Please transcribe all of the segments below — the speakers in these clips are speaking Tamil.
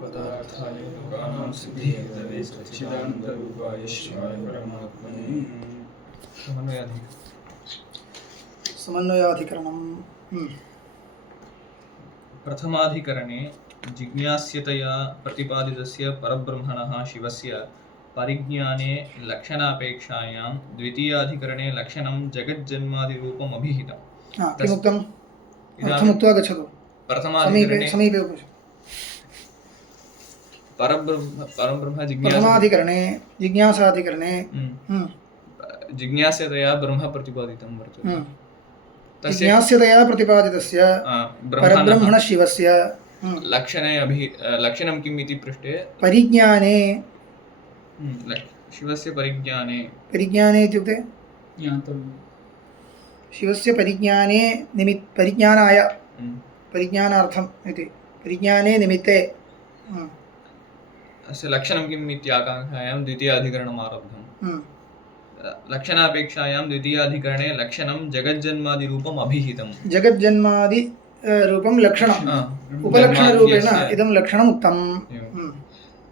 पदार्थाय लोकानां सिद्धिहेतवे सच्चिदानन्दरूपाय शिवाय परमात्मने समन्वयाधिकरणं प्रथमाधिकरणे जिज्ञास्यतया प्रतिपादितस्य परब्रह्मणः शिवस्य परिज्ञाने लक्षणापेक्षायां द्वितीयाधिकरणे लक्षणं जगज्जन्मादिरूपम् अभिहितम्। किमुक्तम्? अर्थमुक्त्वा गच्छतु। प्रथमाधिकरणे समीपे उपविश। परब्रह्म प्रथमाधिकरणे जिज्ञासाधिकरणे जिज्ञास्यतया ब्रह्म प्रतिपादितं वर्तते। जिज्ञास्यतया प्रतिपादितस्य परब्रह्मणः शिवस्य लक्षणं किम् इति पृष्टे परिज्ञाने शिवस्य परिज्ञाने इत्युक्ते शिवस्य परिज्ञाने परिज्ञानाय परिज्ञानार्थम् इति परिज्ञाने निमित्ते अस्य लक्षणं किम् इत्याकाङ्क्षायां द्वितीयाधिकरणम् आरब्धम्। लक्षणापेक्षायां द्वितीयाधिकरणे लक्षणं जगज्जन्मादिरूपम् अभिहितम्। जगज्जन्मादि रूपं लक्षणम् उपलक्षणरूपेण इदं लक्षणम् उक्तम्।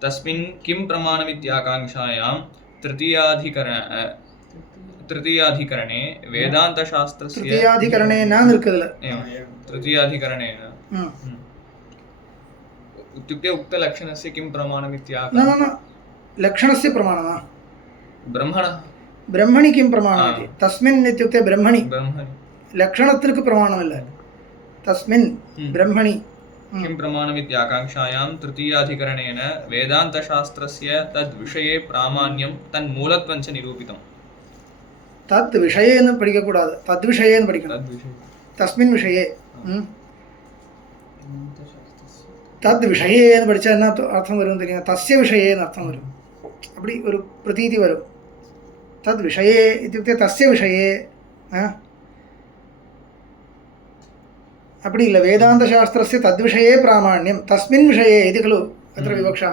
तस्मिन् किं प्रमाणमित्याकाङ्क्षायां तृतीयाधिकरणे वेदान्तशास्त्रस्य तृतीयाधिकरणेन निरुक्तदल तृतीयाधिकरणेन इत्युक्ते उक्तलक्षणस्य किं प्रमाणमित्याकाङ्क्षायां न लक्षणस्य प्रमाणः ब्रह्मणि किं प्रमाणम् इति तस्मिन् इत्युक्ते ब्रह्मणि लक्षणत्रिक् प्रमाणमिल्ल तस्मिन् ब्रह्मणि किं प्रमाणमित्याकाङ्क्षायां तृतीयाधिकरणेन वेदान्तशास्त्रस्य तद्विषये प्रामाण्यं तन्मूलत्वं च निरूपितम्। तद् विषयेन படிக்கக்கூடாது तद्विषयेन படிக்கணும் तस्मिन् विषये तद् विषयेन படிச்சா என்ன அர்த்தம் வரும் தெரியுமா तस्य विषयेन அர்த்தம் வரும் அப்படி ஒரு பிரதீதி வரும் तद् विषये इत्युक्ते तस्य विषये अपि इल्ल वेदान्तशास्त्रस्य तद्विषये प्रामाण्यं तस्मिन् विषये इति खलु अत्र विवक्षा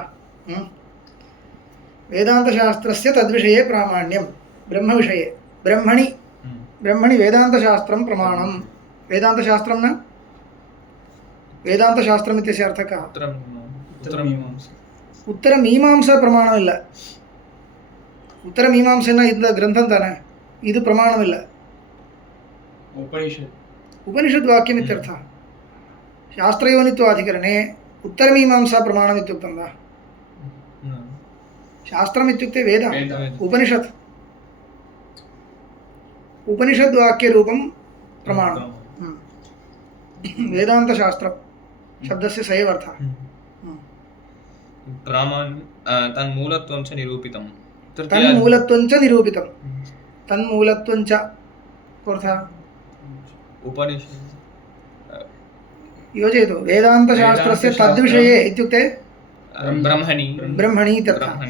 वेदान्तशास्त्रस्य तद्विषये प्रामाण्यं ब्रह्मविषये ब्रह्मणि वेदान्तशास्त्रं प्रमाणं वेदान्तशास्त्रं न वेदान्तशास्त्रम् इत्यस्य अर्थः कः? उत्तरमीमांसा प्रमाणमिल्ल उत्तरमीमांसा इद ग्रन्थं ताने इदु प्रमाणमिल्ल उपनिषद्वाक्यम् इत्यर्थः। शास्त्रयोनित्वाधिकरणे उत्तरमीमांसा प्रमाणम् इत्युक्तं वा? शास्त्रम् इत्युक्ते वेद उपनिषत् उपनिषद्वाक्यरूपं प्रमाणं वेदान्तशास्त्रं शब्दस्य स एव अर्थः। तन्मूलत्वं च निरूपितं तन्मूलत्वं च अर्थः योजयतु वेदान्तशास्त्रस्य तद्विषये इत्युक्ते ब्रह्मणि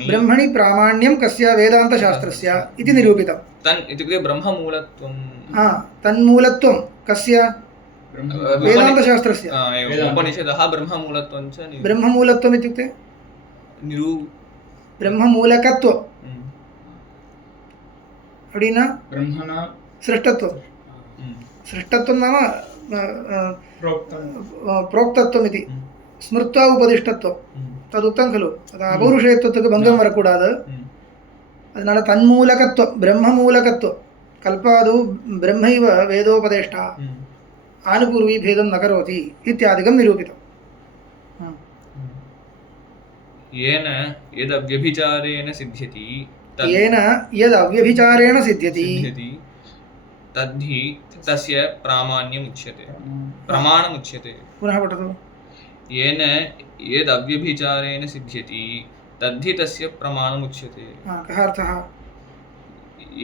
ब्रह्मणि प्रामाण्यं कस्य वेदान्तशास्त्रस्य इति निरूपितं। तन् इत्युक्ते ब्रह्ममूलत्वं तन्मूलत्वं कस्य वेदान्तशास्त्रस्य उपनिषदः ब्रह्ममूलत्वं च ब्रह्ममूलत्वम् इत्युक्ते ब्रह्ममूलकत्वं अडिना सृष्टत्वं नाम प्रोक्तत्वम् इति स्मृत्वा उपदिष्टत्वं तदुक्तं खलु तद् अपौरुषेयत्वத்துக்கு भङ्गं वरकूडादु अदनाल तन्मूलकत्वं ब्रह्ममूलकत्वं कल्पादौ ब्रह्मैव वेदोपदेष्टा आनुपूर्वी भेदं न करोति इत्यादिकं निरूपितम्। येन यदव्यभिचारेण सिद्ध्यति तद्धि तस्य प्रमाणमुच्यते। पुनः पठतु। येन यदव्यभिचारेण सिद्ध्यति तद्धि तस्य प्रमाणमुच्यते। कः अर्थः?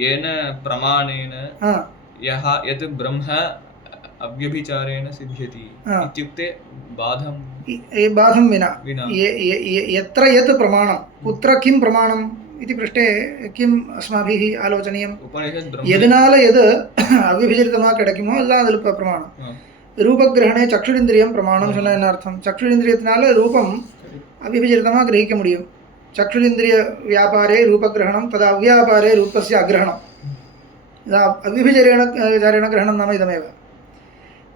येन प्रमाणेन यः यत् ब्रह्म अव्यभिचारेण सिद्ध्यति इत्युक्ते बाधं विना यत्र यत् प्रमाणं कुत्र किं प्रमाणम् इति पृष्टे किम् अस्माभिः आलोचनीयं? यदनाल यद् अव्यभिचरितमा किडकिमो अल्लादल् प्रमाणं रूपग्रहणे चक्षुरिन्द्रियं प्रमाणं சொன்ன என்ன அர்த்தம்? चक्षुरिन्द्रियத்தினால ரூபம் अव्यभिचरितमा ग्रहिக்க முடியும். चक्षुरिन्द्रिय व्यापारे रूपग्रहणं तदा अव्यापारे रूपस्य अग्रहणं अव्यभिचारेण ग्रहणं नाम इदमेव।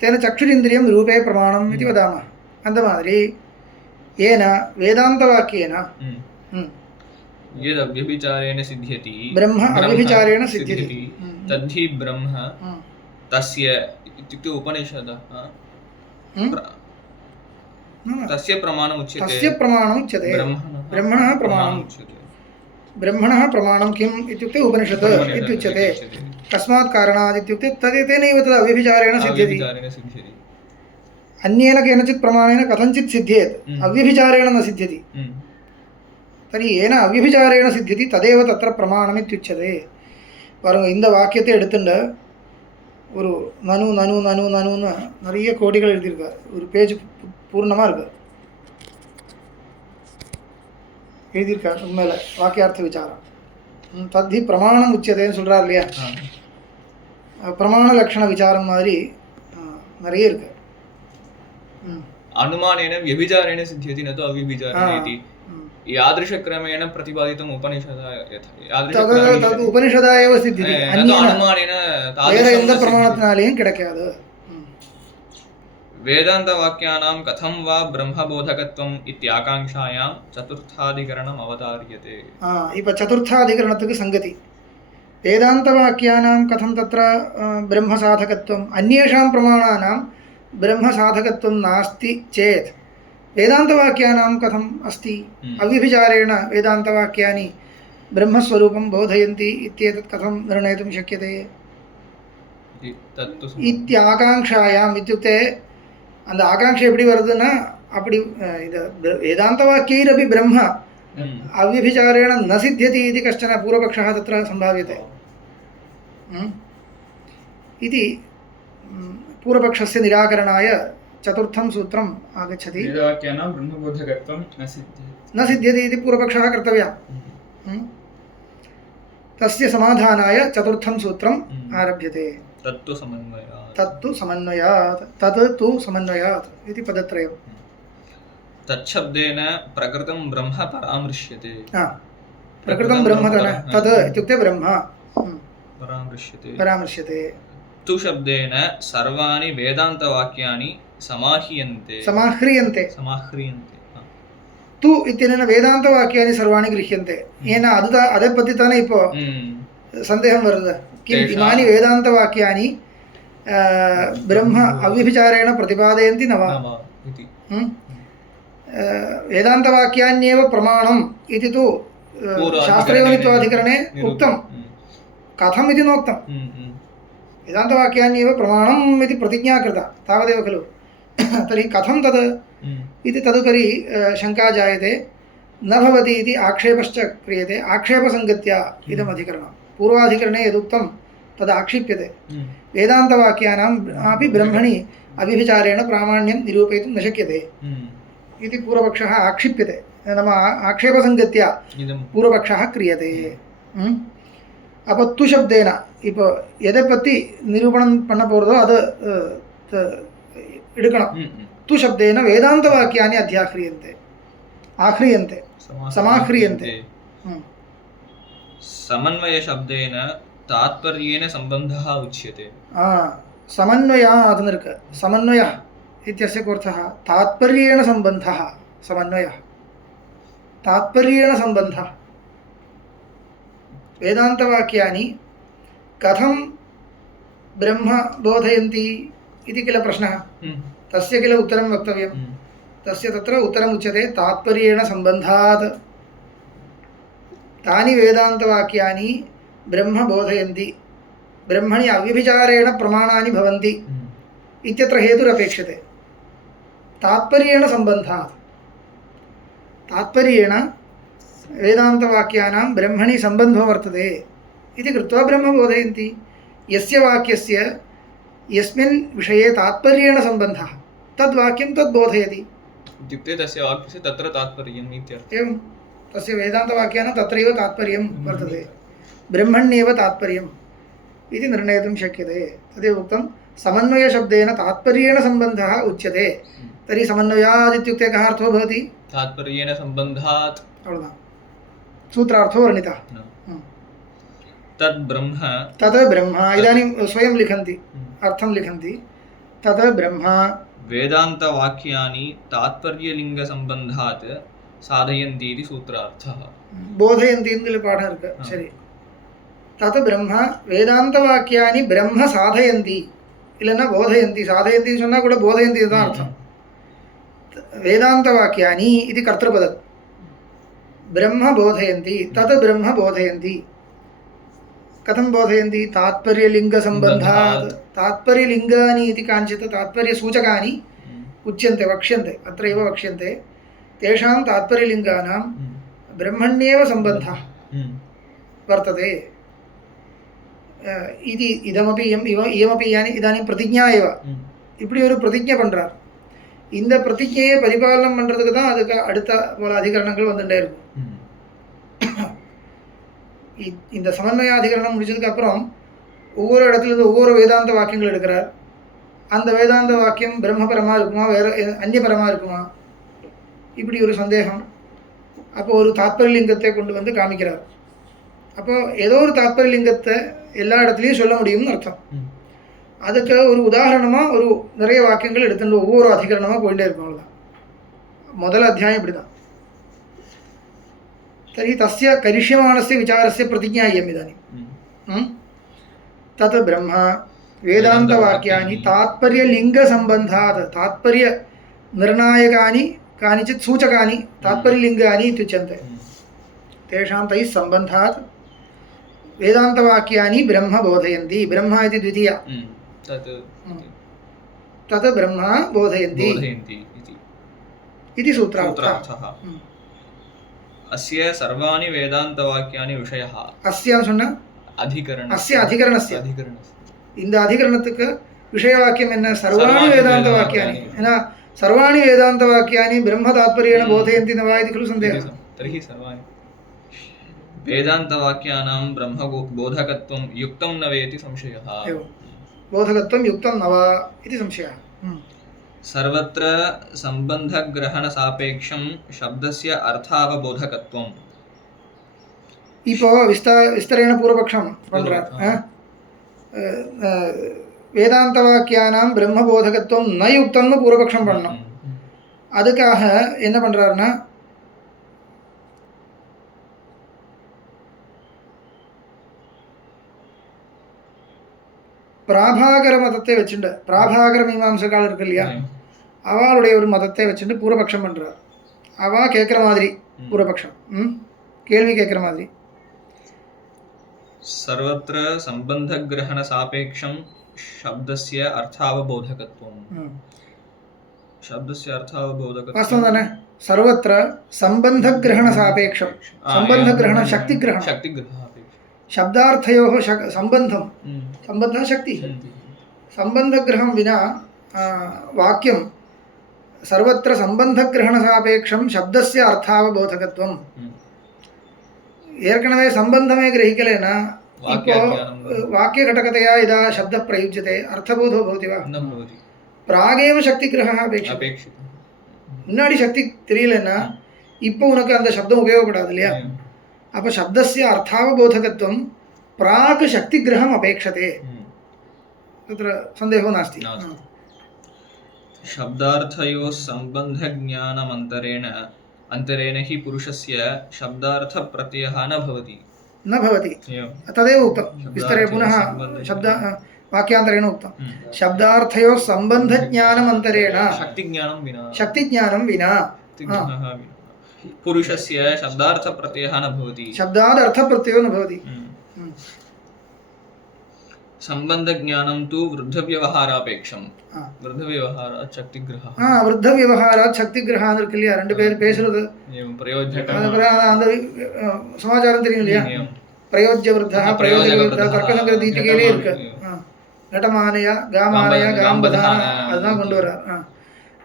तेन चक्षुरिन्द्रियं रूपे प्रमाणम् इति वदामः। अंतमादिरि येन वेदान्तवाक्येन यद् अव्यभिचारेण सिद्ध्यति ब्रह्म अव्यभिचारेण सिद्ध्यति तद्धि ब्रह्म तस्य इत्युक्ते उपनिषदः तस्य प्रमाणम् उच्यते तस्य प्रमाणम् उच्यते ब्रह्मणः प्रमाणम् उच्यते ब्रह्मणः प्रमाणं किम् इत्युक्ते उपनिषत् इत्युच्यते कस्मात् कारणात् इत्युक्ते तदेतेनैव तद् अव्यभिचारेण सिद्ध्यति अन्येन केनचित् प्रमाणेन कथञ्चित् सिद्ध्येत् अव्यभिचारेण न सिद्ध्यति तर्हि येन अव्यभिचारेण सिद्ध्यति तदेव तत्र प्रमाणम् इत्युच्यते பாருங்க இந்த வாக்கியத்தை எடுத்துட்டு ஒரு நனு நனு நனு நனுன்னு நிறைய கோடிகள் எழுதியிருக்கார் ஒரு பேஜ் பூர்ணமாக இருக்கு எழுதியிருக்கார் உண்மையில வாக்கியார்த்த விசாரம் தத்தி பிரமாணம் உச்சதேன்னு சொல்கிறார் இல்லையா பிரமாண லட்சண விசாரம் மாதிரி நிறைய இருக்கு अनुमानेन व्यभिचारेण सिद्ध्यति न तु अव्यभिचारेण इति यादृशक्रमेण प्रतिपादितम् उपनिषदः तद् उपनिषदा एव सिद्ध्यति अनुमानेन வேற எந்த பிரமாணத்தினாலேயும் கிடைக்காது वेदान्तवाक्यानां कथं वा ब्रह्मबोधकत्वम् इत्याकाङ्क्षायां चतुर्थाधिकरणम् अवतार्यते இப்போ சதுர்த்தாதிகரணத்துக்கு சங்கதி वेदान्तवाक्यानां कथं तत्र ब्रह्मसाधकत्वम् अन्येषां प्रमाणानां ब्रह्मसाधकत्वं नास्ति चेत् वेदान्तवाक्यानां कथम् अस्ति अव्यभिचारेण वेदान्तवाक्यानि ब्रह्मस्वरूपं बोधयन्ति इत्येतत् कथं निर्णयितुं शक्यते इत्याकाङ्क्षायाम् इत्युक्ते அந்த ஆகாங்ஷை எப்படி வருதுன்னா அப்படி இது வேதாந்தவாक्यैरपि ब्रह्म अव्यभिचारेण न सिद्ध्यति इति कश्चन पूर्वपक्षः तत्र सम्भाव्यते इति पूर्वपक्षस्य निराकरणाय चतुर्थं सूत्रम् आगच्छति वेदवाक्यानां ब्रह्मबोधकत्वं न सिद्ध्यति इति पूर्वपक्षः कर्तव्यः तस्य समाधानाय चतुर्थं सूत्रम् आरभ्यते तत्तु समन्वयात् तत्तु समन्वयात् इति पदत्रयम् तच्छब्देन प्रकृतं ब्रह्म परामृश्यते प्रकृतं ब्रह्म तद् इत्युक्ते ब्रह्म परामृश्यते तु शब्देन सर्वाणि वेदान्तवाक्यानि समाह्रियन्ते तु इत्यनेन वेदान्तवाक्यानि सर्वाणि गृह्यन्ते येन अदे पत्ति ताने इप्पो सन्देहं वर्तते किम् इमानि वेदान्तवाक्यानि ब्रह्म अव्यभिचारेण प्रतिपादयन्ति न वा वेदान्तवाक्यान्येव प्रमाणम् इति तु शास्त्रयोनित्वाधिकरणे उक्तं कथम् इति नोक्तं वेदान्तवाक्यान्येव प्रमाणम् इति प्रतिज्ञा कृता तावदेव खलु तर्हि कथं तद् इति तदुपरि शङ्का जायते न भवति इति आक्षेपश्च क्रियते आक्षेपसङ्गत्या इदम् अधिकरणं पूर्वाधिकरणे यदुक्तं तद् आक्षिप्यते वेदान्तवाक्यानाम् अपि ब्रह्मणि अव्यभिचारेण प्रामाण्यं निरूपयितुं न शक्यते इति पूर्वपक्षः आक्षिप्यते नाम आक्षेपसङ्गत्या पूर्वपक्षः क्रियते அப்போ து शब्देन இப்போ எதை பற்றி நிரூபணம் பண்ண போகிறதோ அது எடுக்கணும் து शब्देन वेदान्तवाक्यानि आह्रियन्ते समाह्रियन्ते समन्वयशब्देन तात्पर्येण सम्बन्धः उच्यते समन्वयात् इருக்கு समन्वयः इत्यस्य कोऽर्थः तात्पर्येण सम्बन्धः समन्वयः तात्पर्येण सम्बन्धः वेदान्तवाक्यानि कथं ब्रह्म बोधयन्ति इति किल प्रश्नः तस्य किल उत्तरं वक्तव्यं तस्य तत्र उत्तरम् उच्यते तात्पर्येण सम्बन्धात् तानि वेदान्तवाक्यानि ब्रह्म बोधयन्ति ब्रह्मणि अव्यभिचारेण प्रमाणानि भवन्ति इत्यत्र हेतुरपेक्षते तात्पर्येण सम्बन्धात् तात्पर्येण वेदान्तवाक्यानां ब्रह्मणि सम्बन्धो वर्तते इति कृत्वा ब्रह्म बोधयन्ति यस्य वाक्यस्य यस्मिन् विषये तात्पर्येण सम्बन्धः तद्वाक्यं तद् बोधयति इत्युक्ते तस्य वाक्यस्य तत्र तात्पर्यम् इत्यर्थः एवं तस्य वेदान्तवाक्यानां तत्रैव तात्पर्यं वर्तते ब्रह्मण्येव तात्पर्यम् इति निर्णयितुं शक्यते तदेव उक्तं समन्वयशब्देन तात्पर्येण सम्बन्धः उच्यते तर्हि समन्वयात् इत्युक्ते कः अर्थो भवति तात्पर्येण सम्बन्धात् सूत्रार्थो वर्णितः तद् ब्रह्म इदानीं स्वयं लिखन्ति अर्थं लिखन्ति तद् ब्रह्म वेदान्तवाक्यानि तात्पर्यलिङ्गसम्बन्धात् साधयन्ति इति सूत्रार्थः. बोधयन्ति इति पाठः इरुक्कु सरि तत् ब्रह्म वेदान्तवाक्यानि ब्रह्म साधयन्ति இல்லைன்னா போதயந்தி சாதயந்தி சொன்னால் கூட போதயந்தி தான் அர்த்தம் வேதாந்தவாக்கியானி இது கர்த்தൃപദம் ब्रह्म बोधयन्ति तत् ब्रह्म बोधयन्ति कथं बोधयन्ति तात्पर्यलिङ्गसम्बन्धात् तात्पर्यलिङ्गानि इति काञ्चित् तात्पर्यसूचकानि उच्यन्ते वक्ष्यन्ते अत्र एव वक्ष्यन्ते तेषां तात्पर्यलिङ्गानां ब्रह्मण्येव सम्बन्धः वर्तते इति इदमपि इयमपि इदानीं प्रतिज्ञा एव இப்படி ஒரு பிரதிஜை பண்றார் இந்த பிரதிஜையை பரிபாலனம் பண்றதுக்கு தான் அதுக்கு அடுத்த பல அதிகரணங்கள் வந்துட்டே இருக்கும் இந்த சமன்வய அதிகரணம் முடிச்சதுக்கு அப்புறம் ஒவ்வொரு இடத்துல இருந்து ஒவ்வொரு வேதாந்த வாக்கியங்கள் எடுக்கிறார் அந்த வேதாந்த வாக்கியம் பிரம்மபரமா இருக்குமா வேற அந்நியபரமா இருக்குமா இப்படி ஒரு சந்தேகம் அப்போ ஒரு தாத்பரியலிங்கத்தை கொண்டு வந்து காமிக்கிறார் அப்போ ஏதோ ஒரு தாத்பரியலிங்கத்தை எல்லா இடத்துலையும் சொல்ல முடியும்னு அர்த்தம் அதுக்கு ஒரு உதாரணமாக ஒரு நிறைய வாக்கியங்கள் எடுத்துட்டு ஒவ்வொரு அதிகரணமாக போயிட்டே இருக்கும் அவ்வளோதான் முதல் அத்தியாயம் இப்படி தான் तर्हि तस्य करिष्यमाणस्य विचारस्य प्रतिज्ञा इयम् इदानीं तत् ब्रह्म वेदान्तवाक्यानि तात्पर्यलिङ्गसम्बन्धात् तात्पर्यनिर्णायकानि कानिचित् सूचकानि तात्पर्यलिङ्गानि इत्युच्यन्ते तेषां तैः सम्बन्धात् वेदान्तवाक्यानि ब्रह्म बोधयन्ति ब्रह्म इति द्वितीया तत् ब्रह्म बोधयन्ति इति सूत्रार्थः अस्य सर्वाणि वेदान्तवाक्यानि विषयः अस्य சொன்ன அதிகரணம் अस्य अधिकरणस्य இந்த அதிகரணத்துக்கு விஷயவாக்கியம் என்ன सर्वाणि वेदान्तवाक्यानि ஏனா सर्वाणि वेदान्तवाक्यानि ब्रह्म तात्पर्येण बोधयन्ति न वा इति खलु सन्देहः तर्हि सर्वाणि वेदान्तवाक्यानां ब्रह्म बोधकत्वं युक्तं न वेति संशयः बोधकत्वं युक्तं न वा इति संशयः सर्वत्र संबंधग्रहणसापेक्षं शब्दस्य अर्थावबोधकत्वं இப்போ விஸ்தரேன பூர்வபக்ஷம் பண்றார் வேதாந்தவாக்கியானாம் பிரம்மபோதகத்துவம் ந யுக்தம்னு பூர்வபக்ஷம் பண்ணணும் அதுக்காக என்ன பண்றாருன்னா பிராபாகர மதத்தை வச்சுட்டு பிராபாகர மீமாம்சகால் இருக்கு இல்லையா அவளுடைய ஒரு மதத்தை வச்சுட்டு பூர்வபக்ஷம் பண்றார் அவ கேட்குற மாதிரி பூர்வபக்ஷம் கேள்வி கேட்குற மாதிரி सर्वत्र संबंधग्रहणसापेक्षं शब्दस्य अर्थावबोधकत्वं शब्दस्य अर्थावबोधकत्वं वास्तवं ताने सर्वत्र संबंधग्रहणसापेक्षं संबंधग्रहण शक्तिग्रहण शब्दार्थयोः संबंधं संबंधः शक्ति संबंधग्रहं विना वाक्यं सर्वत्र संबंधग्रहणसापेक्षं शब्दस्य अर्थावबोधकत्वं ஏற்கனவே சம்பந்தமே கிரகிக்கலைன்னா இப்போ வாக்கிய घटकतया यदा शब्दः प्रयुज्यते अर्थबोधो भवति वा न भवति प्रागेव शक्तिग्रहः अपेक्षितः முன்னாடி சக்தி தெரியலன்னா இப்போ உனக்கு அந்த சப்தம் உபயோகப்படாது இல்லையா அப்போ शब्दस्य अर्थावबोधकत्वं प्राक् शक्तिग्रहम् अपेक्षते तत्र सन्देहो नास्ति शब्दार्थयोः सम्बन्धज्ञानमन्तरेण अंतरेण हि पुरुषस्य शब्दार्थ प्रत्ययः न भवति तदेव उक्तं विस्तरे पुनः शब्द वाक्यान्तरेण उक्तं शब्दार्थयोः सम्बन्धज्ञानमन्तरेण शक्तिज्ञानं विना पुरुषस्य शब्दार्थ प्रत्ययः न भवति शब्दाद् अर्थप्रत्ययो न भवति संबंधज्ञानं तु वृद्धव्यवहारापेक्षं वृद्धव्यवहारात् शक्तिग्रहः वृद्धव्यवहारात् शक्तिग्रहः இருக்கு இல்லையா ரெண்டு பேர் பேசுறது அந்த சமாச்சாரம் தெரியும் இல்லையா பிரயோஜ்ய விருத்தः பிரயோஜக விருத்தः தர்க்கசங்கிர தீபிகையிலே இருக்கு घटमानय गामानय गाम्बधान அதுதான் கொண்டு வரார்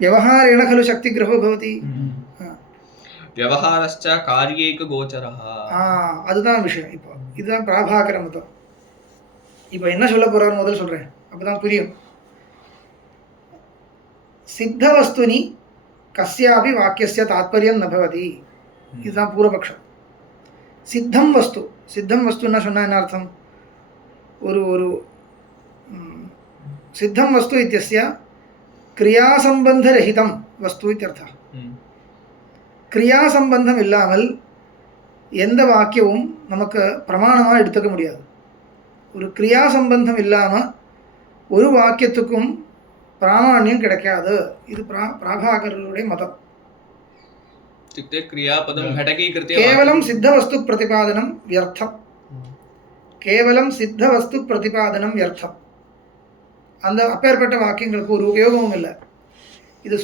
व्यवहारेण खलु शक्तिग्रहो भवति व्यवहारश्च कार्यैक गोचरः அதுதான் விஷயம் இப்போ இதுதான் பிராபாகர மதம் இப்போ என்ன சொல்ல போறார் முதல்ல சொல்றேன் அப்பதான் புரியும் सिद्ध वस्तुनि कस्यापि वाक्यस्य तात्पर्यं न भवति இதுதான் பூர்வபக்ஷம் सिद्धं वस्तु என்ன சொன்னா என்ன அர்த்தம் ஒரு सिद्धं वस्तु इत्यस्य ക്രിയാസംബന്ധരഹിതം വസ്തു ഇത്യർത്ഥം. ക്രിയാസംബന്ധം ഇല്ലാமல் எந்த வாக்கியமும் நமக்கு பிரமாணமாக எடுத்துக்க முடியாது. ஒரு கிரியாசம்பந்தம் இல்லாமல் ஒரு வாக்கியத்துக்கும் பிராமாண்யம் கிடைக்காது. இது பிராபாகருடைய மதம். கேவலம் சித்தவஸ்து பிரதிபாதனம் வியர்த்தம். கேவலம் சித்தவஸ்து பிரதிபாதனம் வியர்த்தம். அந்த அப்பேற்பட்ட வாக்கியங்களுக்கு ஒரு உபயோகமும் இல்லை. இது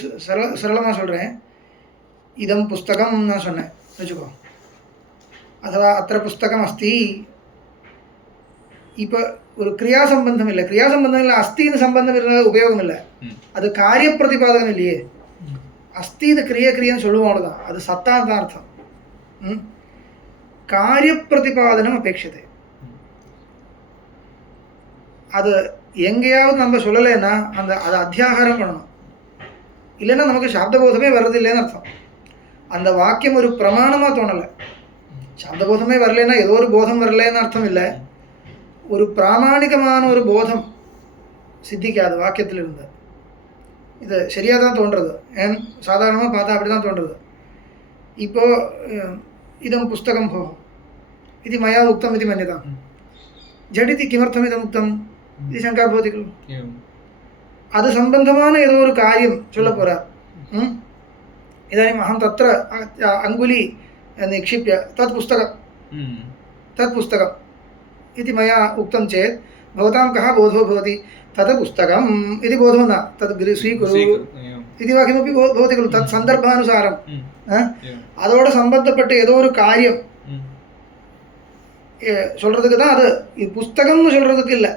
சரளமாக சொல்கிறேன். இதம் புஸ்தகம் நான் சொன்னேன் வச்சுக்கோ, अथवा अत्र पुस्तकम् अस्ति. இப்போ ஒரு கிரியாசம்பந்தம் இல்லை, கிரியாசம்பந்தம் இல்லை, அஸ்தின்னு சம்பந்தம் இருந்தால் உபயோகம் இல்லை. அது காரிய பிரதிபாதகம் இல்லையே. அஸ்தி இது கிரியன்னு சொல்லுவோம், அவ்வளோதான். அது சத்தாந்த அர்த்தம். காரிய பிரதிபாதனம் அபேட்சத்தை. அது எங்கேயாவது நம்ம சொல்லலைன்னா அதை அத்தியாகாரம் பண்ணணும். இல்லைன்னா நமக்கு சாப்தபோதமே வர்றதில்லைன்னு அர்த்தம். அந்த வாக்கியம் ஒரு பிரமாணமாக தோணலை. ശബ്ദബോധമേ വരലേന്നാ ഏതോ ഒരു ബോധം വരലേന്ന് അർത്ഥമില്ല. ഒരു പ്രാമാണികமான ஒரு போதம் சித்திக்காது வாக்கியத்திலிருந்து. இது சரியாக தான் தோன்றுறது. ஏன் சாதாரணமாக பார்த்தா அப்படி தான் தோன்றுறது. இப்போது இதம் புஸ்தகம் போகும் இது மயா உக்தம் இது மன்யதாம் ஜடிதி கிமர்த்தம் இதம் உக்தம் இது சங்கா போதி खलु. அது சம்பந்தமான ஏதோ ஒரு காரியம் சொல்ல போகிறார். இதானிம் அகம் தத்திர அங்குலி निक्षिप्य तत् पुस्तकम् इति मया उक्तं चेत् भवतां कः बोधो भवति? तत् पुस्तकम् इति बोधो न, तत् स्वीकुरु इति वा किमपि भवति खलु. तत् सन्दर्भानुसारं அதோட சம்பந்தப்பட்ட ஏதோ ஒரு காரியம் சொல்கிறதுக்கு தான் அது. இது புஸ்தகம்னு சொல்கிறதுக்கு இல்லை.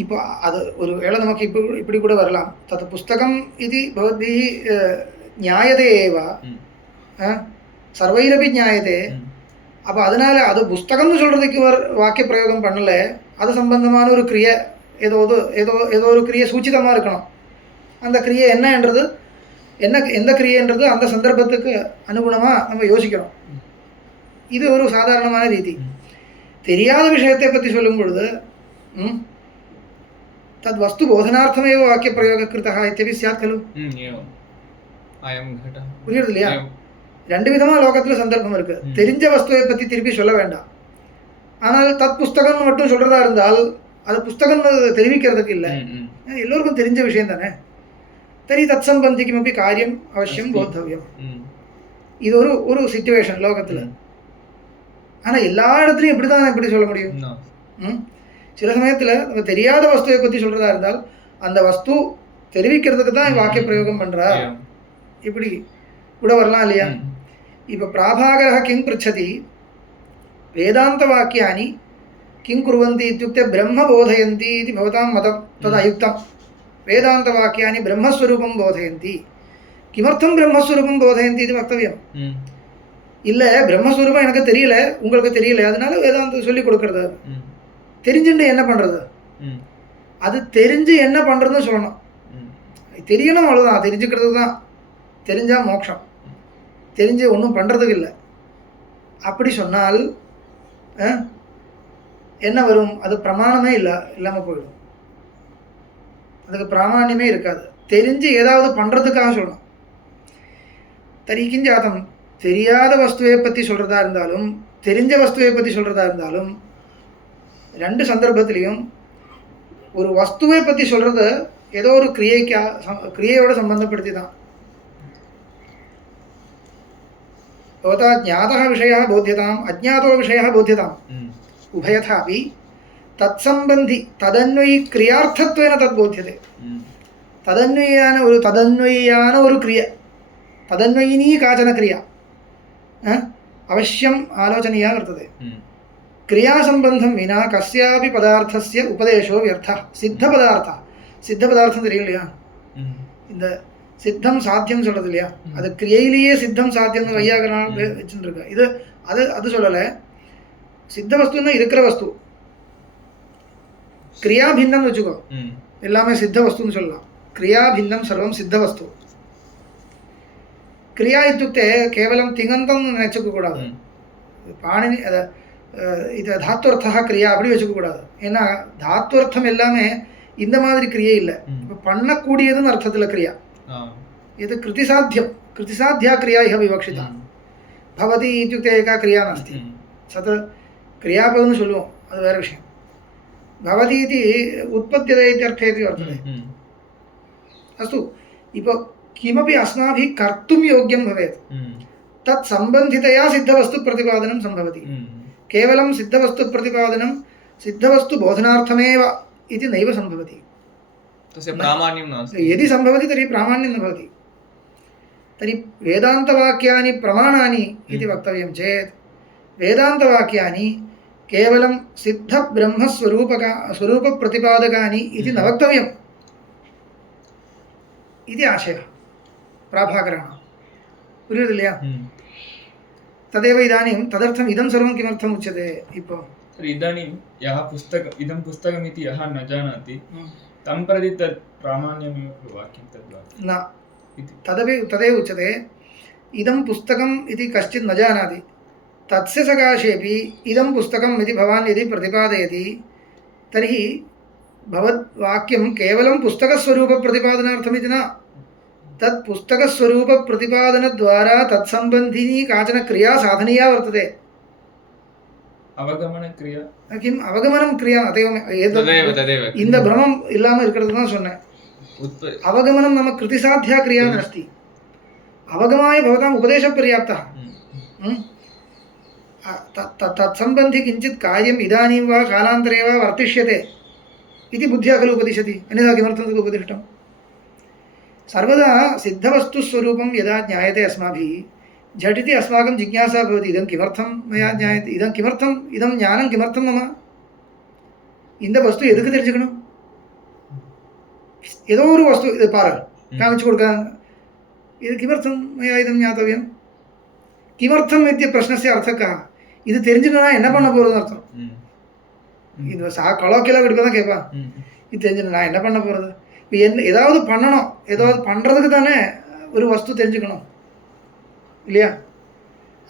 இப்போ அது ஒரு வேளை நமக்கு இப்படி கூட வரலாம். தத் புஸ்தகம் இது பவத்பிः ஞாயதே ஏவ, சர்வைரபி ஞாயதே. அப்போ அதனால் அது புஸ்தகம்னு சொல்கிறதுக்கு வாக்கிய பிரயோகம் பண்ணலை. அது சம்பந்தமான ஒரு கிரியை ஏதோ ஒரு கிரியை சூச்சிதமாக இருக்கணும். அந்த கிரியை என்னன்றது எந்த கிரியைன்றது அந்த சந்தர்ப்பத்துக்கு அனுகுணமாக நம்ம யோசிக்கணும். இது ஒரு சாதாரணமான ரீதி. தெரியாத விஷயத்தை பற்றி சொல்லும் பொழுது तद् वस्तु बोधनार्थमेव वाक्यप्रयोगः कृतः इत्यपि स्यात् खलु. புரியுது இல்லையா? ரெண்டு விதமாக லோகத்தில் சந்தர்ப்பம் இருக்குது. தெரிஞ்ச வஸ்துவை பற்றி திருப்பி சொல்ல வேண்டாம். ஆனால் தத் புஸ்தகம்னு மட்டும் சொல்கிறதா இருந்தால் அது புஸ்தகம்னு தெரிவிக்கிறதுக்கு இல்லை, எல்லோருக்கும் தெரிஞ்ச விஷயம் தானே. தரி தத் சம்பந்தி கிமப்பி காரியம் அவசியம் போத்தவியம். இது ஒரு சிச்சுவேஷன் லோகத்தில். ஆனால் எல்லா இடத்துலையும் இப்படி தான் எப்படி சொல்ல முடியும்? சில சமயத்தில் நம்ம தெரியாத வஸ்துவை பற்றி சொல்கிறதா இருந்தால் அந்த வஸ்து தெரிவிக்கிறதுக்கு தான் வாக்கிய பிரயோகம் பண்ணுறா. இப்படி கூட வரலாம் இல்லையா? இப்போ பிராபாகரः किं पृच्छति वेदान्तवाक्यानि किं कुर्वन्ति इत्युक्ते ब्रह्म बोधयन्ति इति भवतां मतं. तद् अयुक्तं. वेदान्तवाक्यानि ब्रह्मस्वरूपं बोधयन्ति. किमर्थं ब्रह्मस्वरूपं बोधयन्ति इति वक्तव्यम्. இல்லை பிரம்மஸ்வரூபம் எனக்கு தெரியல, உங்களுக்கு தெரியல, அதனால வேதாந்தம் சொல்லி கொடுக்கறது. தெரிஞ்சுட்டு என்ன பண்ணுறது? அது தெரிஞ்சு என்ன பண்ணுறதுன்னு சொல்லணும். தெரியணும், அவ்வளோதான். தெரிஞ்சுக்கிறது தான். தெரிஞ்சால் மோட்சம், தெரிஞ்சு ஒன்றும் பண்ணுறதுக்கு இல்லை. அப்படி சொன்னால் என்ன வரும்? அது பிரமாணமே இல்லாமல் போயிடும். அதுக்கு பிராமாண்யமே இருக்காது. தெரிஞ்சு ஏதாவது பண்ணுறதுக்காக சொல்லணும். தரிக்கின் ஜாதம் தெரியாத வஸ்துவை பற்றி சொல்கிறதா இருந்தாலும் தெரிஞ்ச வஸ்துவை பற்றி சொல்கிறதா இருந்தாலும் ரெண்டு சந்தர்ப்பத்திலையும் ஒரு வஸ்துவை பற்றி சொல்கிறது ஏதோ ஒரு கிரியையோட சம்பந்தப்படுத்தி தான். भवता ज्ञातः विषयः बोध्यताम् अज्ञातो विषयः बोध्यताम् उभयथापि तत्सम्बन्धि तदन्वयी क्रियार्थत्वेन तद् बोध्यते. तदन्वय्यान ஒரு क्रिया, तदन्वयिनी काचन क्रिया अवश्यम् आलोचनीया वर्तते. क्रियासम्बन्धं विना कस्यापि पदार्थस्य उपदेशो व्यर्थः. सिद्धपदार्थம் தெரியும் இல்லையா? இந்த சித்தம் சாத்தியம் சொல்கிறது இல்லையா? அது கிரியையிலேயே சித்தம் சாத்தியம்னு வையாகரனால் வச்சுருக்க. இது அது சொல்லலை. சித்த வஸ்துன்னா இருக்கிற வஸ்து. கிரியா பின்னம் வச்சுக்கோ, எல்லாமே சித்த வஸ்துன்னு சொல்லலாம். கிரியா பின்னம் சர்வம் சித்த வஸ்து. கிரியா இத்துக்தே கேவலம் திங்கந்தம் நினைச்சுக்க கூடாது. பாணினி இது தாத்வர்த்தா கிரியா அப்படி வச்சுக்கக்கூடாது. ஏன்னா தாத்வர்த்தம் எல்லாமே இந்த மாதிரி கிரியை இல்லை. இப்போ பண்ணக்கூடியதுன்னு அர்த்தத்தில் கிரியா. இது கிருதிசாத்தியா கிரியா இஹ விவக்ஷிதா. பவதி இत्युक्ते एका क्रिया नास्ति. सत् क्रियापदं சொல்லுவோம், அது வேற விஷயம். भवति इति उत्पद्यते इत्यर्थे इति वर्तते. अस्तु, இப்போ किमपि अस्माभिः कर्तुं योग्यं भवेत्, तत् सम्बन्धितया सिद्धवस्तुप्रतिपादनं सम्भवति. केवलं सिद्धवस्तुप्रतिपादनं सिद्धवस्तुबोधनार्थमेव इति नैव सम्भवति. तस्य प्रामाण्यं नास्ति. यदि सम्भवति तर्हि प्रामाण्यं न भवति. तर्हि वेदान्तवाक्यानि प्रमाणानि इति वक्तव्यं चेत् वेदान्तवाक्यानि केवलं सिद्धब्रह्मस्वरूपप्रतिपादकानि इति न वक्तव्यम् इति आशयः प्राभाकरः. पुरियते இல்லையா? तदेव इदानीं तदर्थम् इदं सर्वं किमर्थम् उच्यते? இப்போ इदानीं यः इदं पुस्तकमिति यः न जानाति तं प्रति तत् प्रामाण्यमेव वाक्यं तद्वाक्यं न तदेव उच्यते. इदं पुस्तकम् इति कश्चित् न जानाति, तस्य सकाशेपि इदं पुस्तकम् इति भवान् यदि प्रतिपादयति तर्हि भवद्वाक्यं केवलं पुस्तकस्वरूपप्रतिपादनार्थमिति न, तत् पुस्तकस्वरूपप्रतिपादनद्वारा तत्सम्बन्धिनी काचन क्रिया साधनीया वर्तते. அவகமனக்ரியா. किम् அவகமனம் क्रिया? तदेव இந்த பிரமம் இல்லாமல் இருக்கிறது தான் சொன்னேன். அவகமனம் नाम कृतिसाध्या क्रिया नास्ति. अवगमाय भवताम् उपदेशपर्याप्तः. तत्सम्बन्धि किञ्चित् कार्यम् इदानीं वा कालान्तरे वा वर्तिष्यते इति बुद्ध्या खलु उपदिशति, अन्यथा किमर्थं तद् उपदिष्टं? सर्वदा सिद्धवस्तुस्वरूपं यदा ज्ञायते अस्माभिः झटिति अस्माकं जिज्ञासा भवति, इदं किमर्थं मया ज्ञायते, इदं किमर्थम्, इदं ज्ञानं किमर्थं मम, இந்த வஸ்து எதுக்கு தெரிஞ்சுக்கணும்? ஏதோ ஒரு வஸ்து இது பாரு காமிச்சு கொடுக்காங்க, இது किमर्थं मया इदं ज्ञातव्यं, किमर्थम् इति प्रश्नस्य अर्थः कः? இது தெரிஞ்சுக்கணும்னா என்ன பண்ண போகிறதுன்னு அர்த்தம். இது கொலோக்கியலாக இப்படி தான் கேட்பான், இது தெரிஞ்சுக்கணும் நான் என்ன பண்ண போகிறது. இப்போ ஏதாவது பண்ணணும், ஏதாவது பண்ணுறதுக்கு தானே ஒரு வஸ்து தெரிஞ்சுக்கணும் இல்லையா?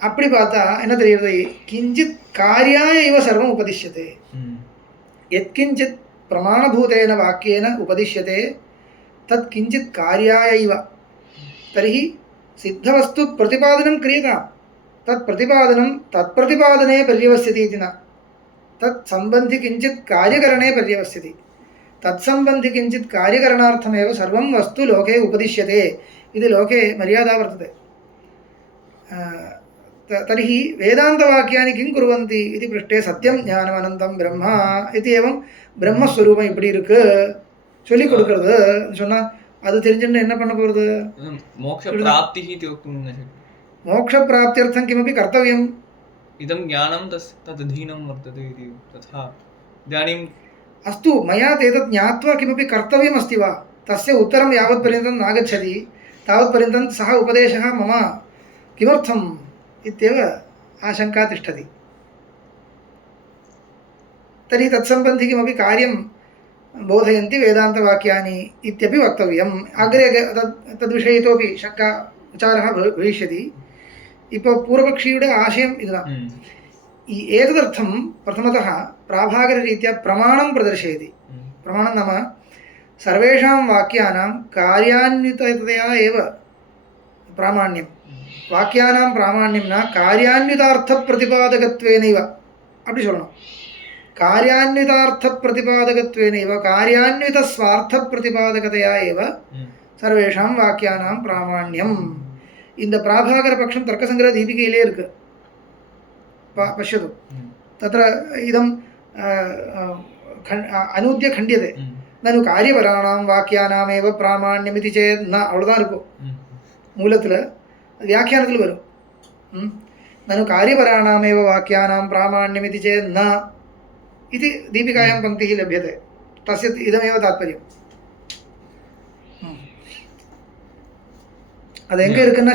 அப்படி பார்த்தா என்ன தெரியுது? கிஞ்சித் காரியாய இவ சர்வம் உபதிஷ்யதே. यत्किञ्चित् प्रमाणभूतेन वाक्येन उपदिश्यते तत् किञ्चित् कार्याय इव. तर्हि सिद्धवस्तुप्रतिपादनं क्रियतां, तत् प्रतिपादनं तत्प्रतिपादने पर्यवस्यति इति न, तत् सम्बन्धि किञ्चित् कार्यकरणे पर्यवस्यति. तत्सम्बन्धि किञ्चित् कार्यकरणार्थमेव सर्वं वस्तु लोके उपदिश्यते इति लोके मर्यादा वर्तते. तर्हि वेदान्तवाक्यानि किं कुर्वन्ति इति पृष्टे सत्यं ज्ञानम् अनन्तं ब्रह्म इति एवं ब्रह्मस्वरूपம் இப்படி இருக்கு சொல்லி கொடுக்கிறது சொன்னா அது தெரிஞ்சுட்டு என்ன பண்ண போறது? मोक्ष प्राप्तिः इति वक्तुं न शक्यते. मोक्ष प्राप्त्यर्थं किमपि कर्तव्यम्. इदं ज्ञानं तदधीनं वर्तते इति तथा. इदानीं अस्तु, मया एतत् ज्ञात्वा किमपि कर्तव्यम् अस्ति वा? तस्य उत्तरं यावत्पर्यन्तं नागच्छति तावत्पर्यन्तं सः उपदेशः मम किमर्थम् इत्येव आशंका तिष्ठति. तर्हि तत्सम्बन्धि किमपि कार्यं बोधयन्ति वेदान्तवाक्यानि इत्यपि वक्तव्यम्. अग्रे तद्विषये इतोपि शङ्का विचारः भविष्यति. ഇപ്പോൾ പൂർവപക്ഷിയുടെ ആശയം ഇതാണ്. ഏതദർത്ഥം പ്രഥമതः പ്രാഭാകരരീത്या പ്രമാണം പ്രദർശയति. പ്രമാണം नाम सर्वेषां वाक्यानां कार्यान्विततया एव प्रामाण्यं. वाक्यानां प्रामाण्यं न कार्यान्वितार्थप्रतिपादकत्वेनैव. அப்படி சொல்லணும். कार्यान्वितार्थप्रतिपादकत्वेनैव कार्यान्वितस्वार्थप्रतिपादकतया एव सर्वेषां वाक्यानां प्रामाण्यम्. இந்த பிராபாகர பட்சம் தர்க்கசங்கிரக தீபிகையிலே இருக்கு. पश्यतु तत्र इदं अनूद्य खण्ड्यते. ननु कार्यपराणां वाक्यानामेव प्रामाण्यमिति चेत् न अवळुதான் இருக்கும் மூலத்தில். व्याख्यानத்தில் वரும். ननु कार्यपराणामेव वाक्यानां प्रामाण्यमिति चेत् न इति दीपिकायां पङ्क्तिः लभ्यते. तस्य इदमेव तात्पर्यम्. அது எங்கே இருக்குன்னா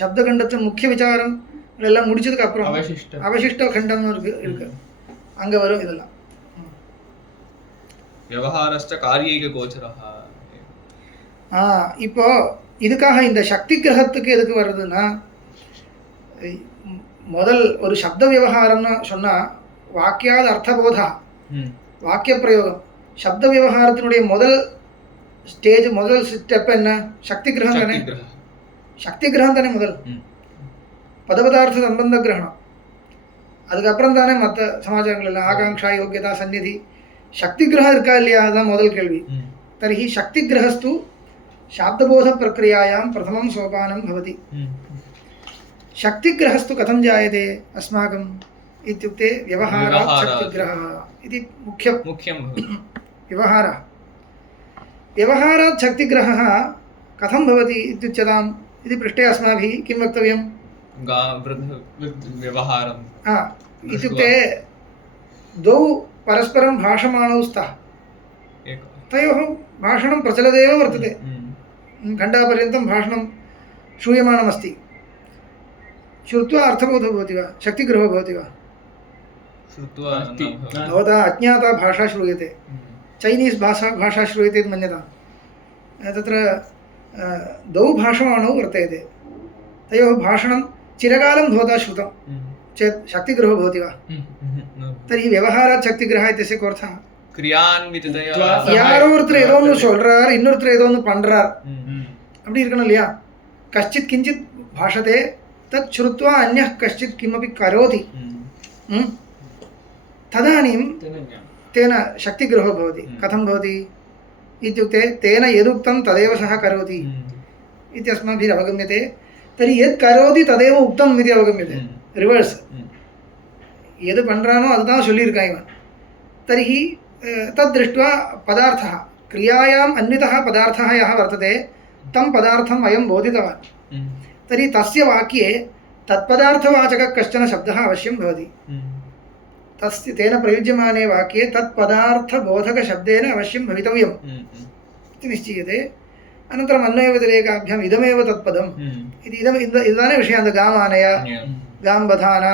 சப்தகண்டத்தில் முக்கிய விசாரம் எல்லாம் முடிச்சதுக்கு அப்புறம் அவசிஷ்ட கண்டம்னு இருக்கு அங்கே வரும் இதெல்லாம். விவகாரஸ்ச காரியைக கோச்சரஹ. இப்போ இதுக்காக இந்த சக்தி கிரகத்துக்கு எதுக்கு வருதுன்னா முதல் ஒரு சப்த விவகாரம்னு சொன்னால் வாக்கியாத அர்த்தபோதா வாக்கிய பிரயோகம் சப்த விவகாரத்தினுடைய முதல் ஸ்டேஜ் முதல் ஸ்டெப் என்ன சக்தி கிரகம் தானே சக்தி கிரகம் தானே முதல் பதபதார்த்த சம்பந்த கிரகணம் அதுக்கப்புறம் தானே மற்ற சமாச்சாரங்கள் இல்லை ஆகாங்ஷா யோக்கியதா சந்நிதி சக்தி கிரகம் இருக்கா இல்லையா அதுதான் முதல் கேள்வி தர்ஹி சக்தி கிரகஸ்து शाब्दबोध प्रक्रियायां प्रथमं सोपानं भवति शक्तिग्रहस्तु कथं जायते अस्माकम् इत्युक्ते व्यवहारात् शक्तिग्रहः इति मुख्यं व्यवहारात् शक्तिग्रहः कथं भवति इत्युच्यताम् इति पृष्टे अस्माभिः किं वक्तव्यं व्यवहारम् इत्युक्ते द्वौ परस्परं भाषमाणौ स्तः तयोः भाषणं प्रचलदेव वर्तते घण्टापर्यन्तं भाषणं श्रूयमाणमस्ति श्रुत्वा अर्थबोधो भवति वा शक्तिग्रहो भवति वा भवता अज्ञाता भाषा श्रूयते चैनीस् भाषा श्रूयते इति मन्यतां तत्र द्वौ भाषमाणौ वर्तेते तयोः भाषणं चिरकालं भवता श्रुतं चेत् शक्तिग्रहो भवति वा तर्हि व्यवहारात् शक्तिग्रहः इत्यस्य कोऽर्थः யாரோ ஒருத்தர் ஏதோ ஒன்று சொல்றார் இன்னொருத்தர் ஏதோ ஒன்று பண்றார் அப்படி இருக்கணும் இல்லையா கஷ்டித் கிஞ்சித் பாஷதே தத் ஸ்ருத்வா அன்யः கஷ்டித் கிமபி கரோதி तदानीं तेन शक्तिग्रहो भवति कथं भवति इत्युक्ते तेन यदुक्तं तदेव सः करोति इति अस्माभिः अवगम्यते तर्हि यत् करोति तदेव उक्तम् इति अवगम्यते रिवर्स् यद् पण्றானோ அதுதான் சொல்லியிருக்கான் இவன் तर्हि तद् दृष्ट्वा पदार्थः क्रियायाम् अन्वितः पदार्थः यः वर्तते तं पदार्थम् अयं बोधितवान् तर्हि तस्य वाक्ये तत्पदार्थवाचकः कश्चन शब्दः अवश्यं भवति तस्य तेन प्रयुज्यमाने वाक्ये तत्पदार्थबोधकशब्देन अवश्यं भवितव्यम् इति निश्चीयते अनन्तरम् अन्वयव्यतिरेकाभ्याम् इदमेव तत्पदम् इति इदानीं विषयान्त गामानय गां बधान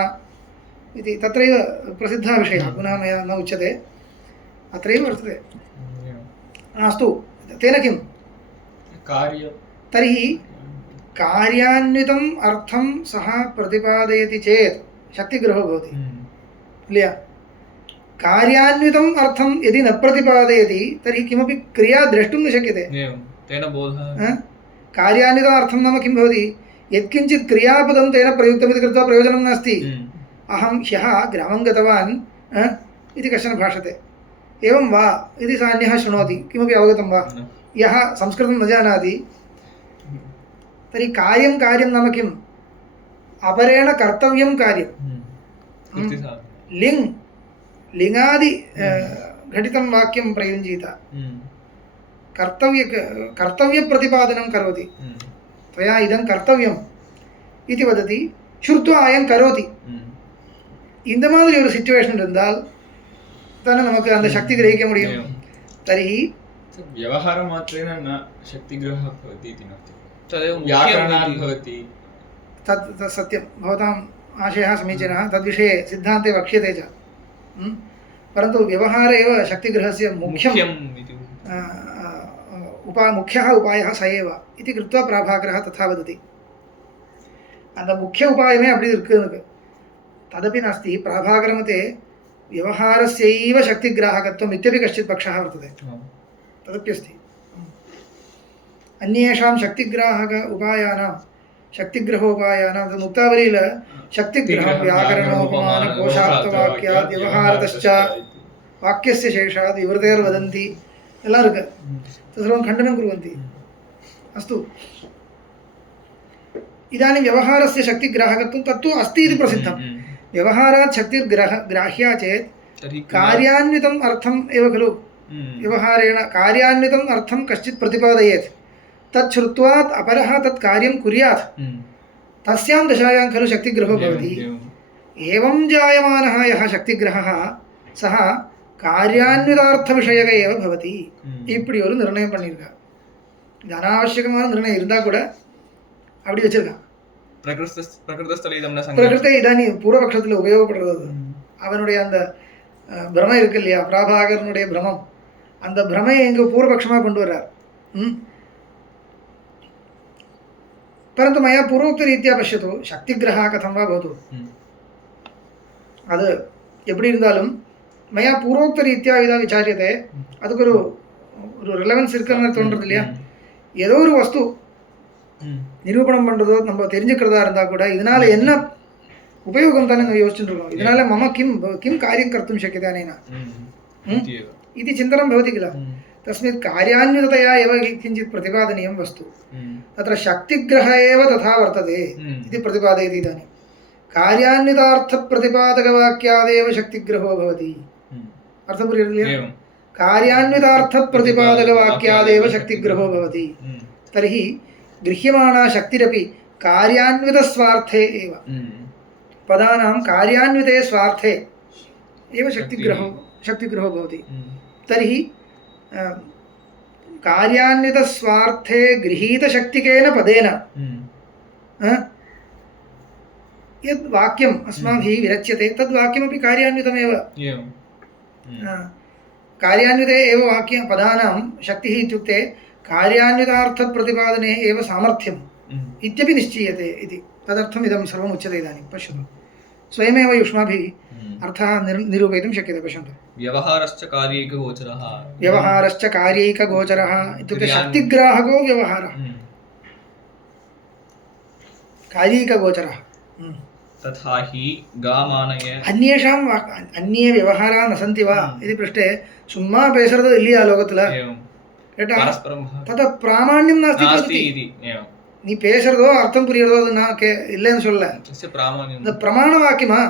इति तत्रैव प्रसिद्धः विषयः पुनः मया न उच्यते अत्रैव वर्तते अस्तु तेन किं तर्हि कार्यान्वितम् अर्थं सः प्रतिपादयति चेत् शक्तिग्रहो भवति इल्लया कार्यान्वितम् अर्थं यदि न प्रतिपादयति तर्हि किमपि क्रिया द्रष्टुं न शक्यते तेन बोधः कार्यान्वितम् अर्थं नाम किं भवति यत्किञ्चित् क्रियापदं तेन प्रयुक्तमिति कृत्वा प्रयोजनं नास्ति अहं ह्यः ग्रामं गतवान् इति कश्चन भाषते एवं वा इति सा अन्यः शृणोति किमपि अवगतं वा यः संस्कृतं न जानाति तर्हि कार्यं कार्यं नाम किम् अपरेण कर्तव्यं कार्यं लिङ्गादि घटितं वाक्यं प्रयुञ्जीत कर्तव्यप्रतिपादनं करोति त्वया इदं कर्तव्यम् इति वदति श्रुत्वा अयं करोति இந்த மாதிரி ஒரு சிச்சுவேஷன் இருந்தால் தானே நமக்கு அந்த சக்தி கிரகிக்க முடியும் तर्हि व्यवहारं मात्रेण न शक्तिग्रहः भवति इति नास्ति तदेव व्याकरणात् भवति तत् सत्यं भवताम् आशयः समीचीनः तद्विषये सिद्धान्ते वक्ष्यते च परन्तु व्यवहारे एव शक्तिग्रहस्य मुख्यः उपायः स एव इति कृत्वा प्राभाकरः तथा वदति அந்த முக்கிய உபாயமே அப்படி இருக்கு तदपि नास्ति प्राभाकरमते व्यवहारस्यैव शक्तिग्राहकत्वम् इत्यपि कश्चित् पक्षः वर्तते तदप्यस्ति अन्येषां शक्तिग्राहक उपायानां शक्तिग्रहोपायानां मुक्तावलील शक्तिग्रहं व्याकरणोपमान कोशार्थवाक्यात् व्यवहारतश्च वाक्यस्य शेषात् विवृतेर्वदन्ति एल्ला इरुक्कु तत्सर्वं खण्डनं कुर्वन्ति अस्तु इदानीं व्यवहारस्य शक्तिग्राहकत्वं तत्तु अस्ति इति प्रसिद्धं व्यवहारात् शक्तिर्ग्राह्या चेत् कार्यान्वितम् अर्थम् एव खलु व्यवहारेण कार्यान्वितम् अर्थं कश्चित् प्रतिपादयेत् तत् श्रुत्वा अपरः तत् कार्यं कुर्यात् तस्यां दशायां खलु शक्तिग्रहो भवति एवं जायमानः यः शक्तिग्रहः सः कार्यान्वितार्थविषयक एव भवति இப்படி ஒரு நிர்ணயம் பண்ணியிருக்கார் இது அனாவசியமான நிர்ணயம் இருந்தால் கூட அப்படி வச்சிருக்கான் பிரகிருத்தை இதானி பூர்வபக்ஷத்தில் உபயோகப்படுறது அவனுடைய அந்த பிரமை இருக்கு இல்லையா பிராபாகரனுடைய பிரமம் அந்த பிரமையை எங்க பூர்வபக்ஷமாக கொண்டு வர்றார் परन्तु मया पूर्वोक्तरीत्या पश्यतु शक्तिग्रहः कथं वा भवतु அது எப்படி இருந்தாலும் மயா பூர்வோக்த ரீதியா இதா விசாரியத்தை அதுக்கு ஒரு ரிலவன்ஸ் இருக்குன்னு தோன்றது இல்லையா? ஏதோ ஒரு வஸ்து நிரூபணம் பண்ணுறதோ நம்ம தெரிஞ்சுக்கிறதா இருந்தால் கூட இதனால் என்ன உபயோகம் தானே நம்ம யோசிச்சுட்டு இருக்கோம். இதனால் மம கிம் காரியம் கர்த்தும் शक्यते अनेन इति चिन्तनं भवति किल. तस्मित् कार्यान्विततया एव किञ्चित् प्रतिपादनीयं वस्तु. तत्र शक्तिग्रह एव तथा वर्तते इति प्रतिपादयति. इदानीं कार्यान्वितार्थप्रतिपादकवाक्यादेव शक्तिग्रहो भवति. अर्थं पूर्यते? कार्यान्वितार्थप्रतिपादकवाक्यादेव शक्तिग्रहो भवति. तर्हि गृह्यमाणा शक्तिरपि कार्यान्वितस्वार्थे एव पदानां कार्यान्विते स्वार्थे एव शक्तिग्रहो भवति. तर्हि कार्यान्वितस्वार्थे गृहीतशक्तिकेन पदेन यद् वाक्यम् अस्माभिः विरच्यते तद् वाक्यमपि कार्यान्वितमेव. कार्यान्विते एव वाक्य पदानां शक्तिः इत्युक्ते कार्यान्वितार्थप्रतिपादने एव सामर्थ्यम् इत्यपि निश्चीयते इति. तदर्थम् इदं सर्वम् उच्यते. इदानीं पश्यतु, स्वयमेव युष्माभिः अर्थः निरूपयितुं शक्यते. पश्यन्तु, व्यवहारश्च कार्यैकगोचरः इत्युक्ते शक्तिग्राहको व्यवहारः कार्यैकगोचरः. तथा हि गामानय अन्येषां अन्ये व्यवहाराः न सन्ति वा इति पृष्टे सुम्मा पेसरदु इल्लिया लोकत्तुल केटा तदा प्रामाण्यं नास्ति इति. நீ பேசுறதோ அர்த்தம் புரியறதோ அது நான் இல்லைன்னு சொல்ல. இந்த பிரமாண வாக்கியமா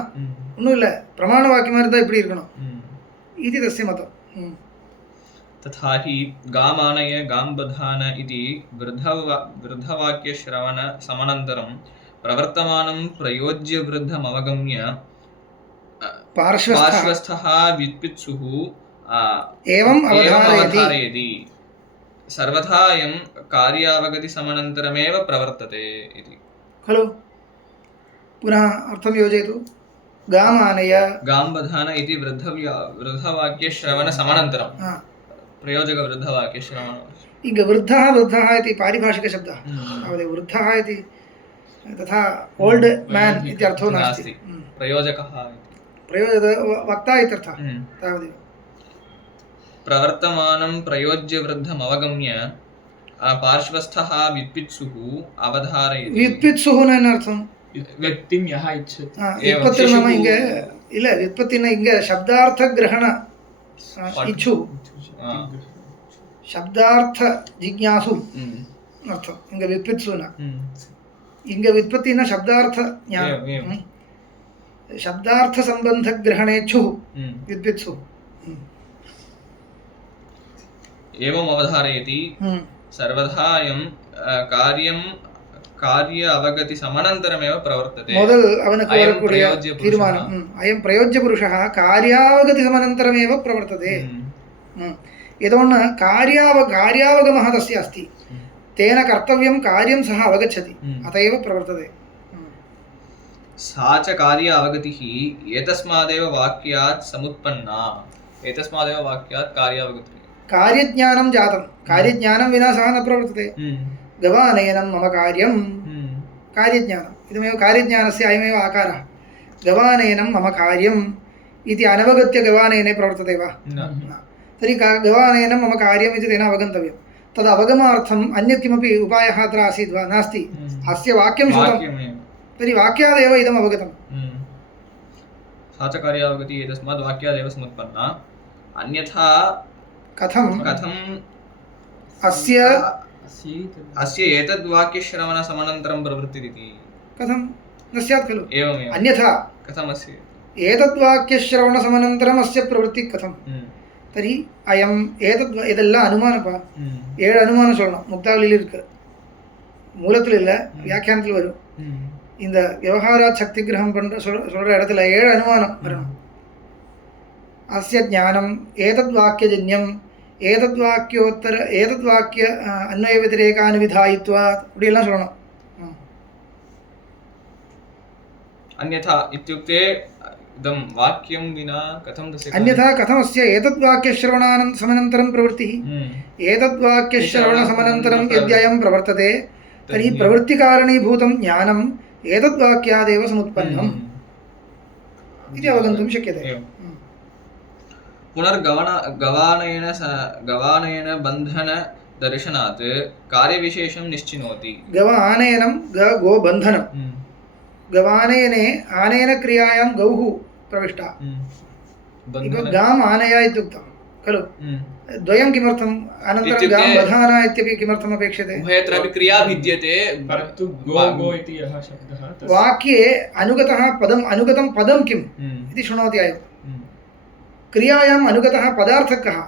ஒன்றும் இல்லை. பிரமாண வாக்கியமா இருந்தால் இப்படி இருக்கணும் இது தஸ்ய மதம். तथा हि गामानय गाम्बधान इति वृद्धवाक्यश्रवण समनन्तरं प्रवर्तमानं प्रयोज्य वृद्धमवगम्य पार्श्वस्थः व्युत्पित्सुः एवम् अवधारयति. सर्वथा अयं कार्यावगति समनन्तरमेव प्रवर्तते इति खलु. पुनः अर्थं योजयतु. गामानय गाम्बधान इति वृद्धवाक्यश्रवण समनन्तरं प्रयोजकवृद्धवाक्यश्रवण. ಈಗ ವೃದ್ಧಃ ವೃದ್ಧಃ इति पारिभाषिकशब्दः. तावदेव वृद्धः इति तथा ओल्ड मैन इति अर्थो नास्ति. प्रयोजकः वक्ता इत्यर्थः. तावदेव प्रवर्तमानं प्रयोज्य वृद्धमवगम्य पार्श्वस्थः व्युत्पित्सुः अवधारयति. व्युत्पित्सुः न अर्थं व्यक्तिं यः इच्छति. व्युत्पत्ति नाम इंग ಇಲ್ಲ ವ್ಯುತ್ಪತ್ತಿನ ಇಂಗ ಶಬ್ದಾರ್ಥ ಗ್ರಹಣ ಇಚ್ಛು ಶಬ್ದಾರ್ಥ ಜಿಜ್ಞಾಸು ಅರ್ಥ ಇಂಗ ವ್ಯುತ್ಪತ್ಸುನ ಇಂಗ ವ್ಯುತ್ಪತ್ತಿನ ಶಬ್ದಾರ್ಥ ಶಬ್ದಾರ್ಥ ಸಂಬಂಧ ಗ್ರಹಣೇಚ್ಛು ವ್ಯುತ್ಪತ್ಸು एवम् अवधारयति. सर्वथा अयं कार्य अवगति समनन्तरमेव प्रवर्तते. ಮೊದಲು ಅವನಕ್ಕೆ ಬರக்கூடிய ತೀರ್ಮಾನ ಅಯಂ ಪ್ರಯೋಜ್ಯ ಪುರುಷಃ ಕಾರ್ಯಾವಗತಿ ಸಮನन्तರಮೇವ ಪ್ರವರ್ತತೆ. यतोन कार्यावगमः तस्य अस्ति. तेन कर्तव्यं कार्यं सः अवगच्छति, अत एव प्रवर्तते. सा च कार्य अवगतिः एतस्मादेव वाक्यात् समुत्पन्ना. एतस्मादेव वाक्यात् कार्यावगतिः कार्यज्ञानं जातं. कार्यज्ञानं विना सः न प्रवर्तते. गवानयनं मम कार्यं कार्यज्ञानम्. इदमेव कार्यज्ञानस्य अयमेव आकारः. गवानयनं मम कार्यम् इति अनवगत्य गवानयने प्रवर्तते वा? तर्हि गवानयनं मम कार्यम् इति तेन अवगन्तव्यं. तद् अवगमार्थम् अन्यत् किमपि उपायः अत्र आसीत् वा? नास्ति. अस्य वाक्यं श्रुतं, तर्हि वाक्यादेव इदम् अवगतम्. सा च कार्यावगतिः एतस्मात् वाक्यादेव समुत्पन्ना. अन्यथा कथं अस्य एतद्वाक्यश्रवण समनन्तरं प्रवृत्तिरिति कथं न स्यात् खलु. एवमेव. अन्यथा कथमस्य एतद्वाक्यश्रवण समनन्तरम् अस्य प्रवृत्तिः कथं? तर्हि अयम् இதெல்லாம் அனுமானப்பா. 7 அனுமானம் சொல்லணும். முக்தாவளியில் இருக்கு, மூலத்தில் இல்லை, வியாக்கியானத்தில் வரும். இந்த விவகார சக்தி கிரகம் பண்ற சொல்ற இடத்துல 7 அனுமானம் வரணும். अस्य ज्ञानम् एतद्वाक्यजन्यम् एतद्वाक्योत्तर एतद्वाक्य अन्वयव्यतिरेकानुविधायित्वात् இப்படியெல்லாம் சொல்லணும். अन्यथा इत्युक्ते इदं वाक्यं विना कथं तस्य अन्यथा कथमस्य एतद्वाक्यश्रवणानं समनन्तरं प्रवृत्तिः. एतद्वाक्यश्रवणसमनन्तरं यद्ययं प्रवर्तते तर्हि प्रवृत्तिकारणीभूतं ज्ञानम् एतद्वाक्यादेव समुत्पन्नम्. इति अवगन्तुं शक्यते। गवानयन बन्धन दर्शनात् कार्यविशेषं निश्चिनोति। गवानयनं गोबन्धनं गवानयने आनयनक्रियायां गौः प्रविष्टा। गाम् आनय इत्युक्तं खलु, द्वयं किमर्थम् अनन्तरं गां बधाना इत्यपि किमर्थम् अपेक्षते? उभयत्रापि क्रिया भिद्यते, परन्तु गो इति यः शब्दः वाक्ये अनुगतं पदं किम् इति शृणोति अयं। क्रियायाम् अनुगतः पदार्थः कः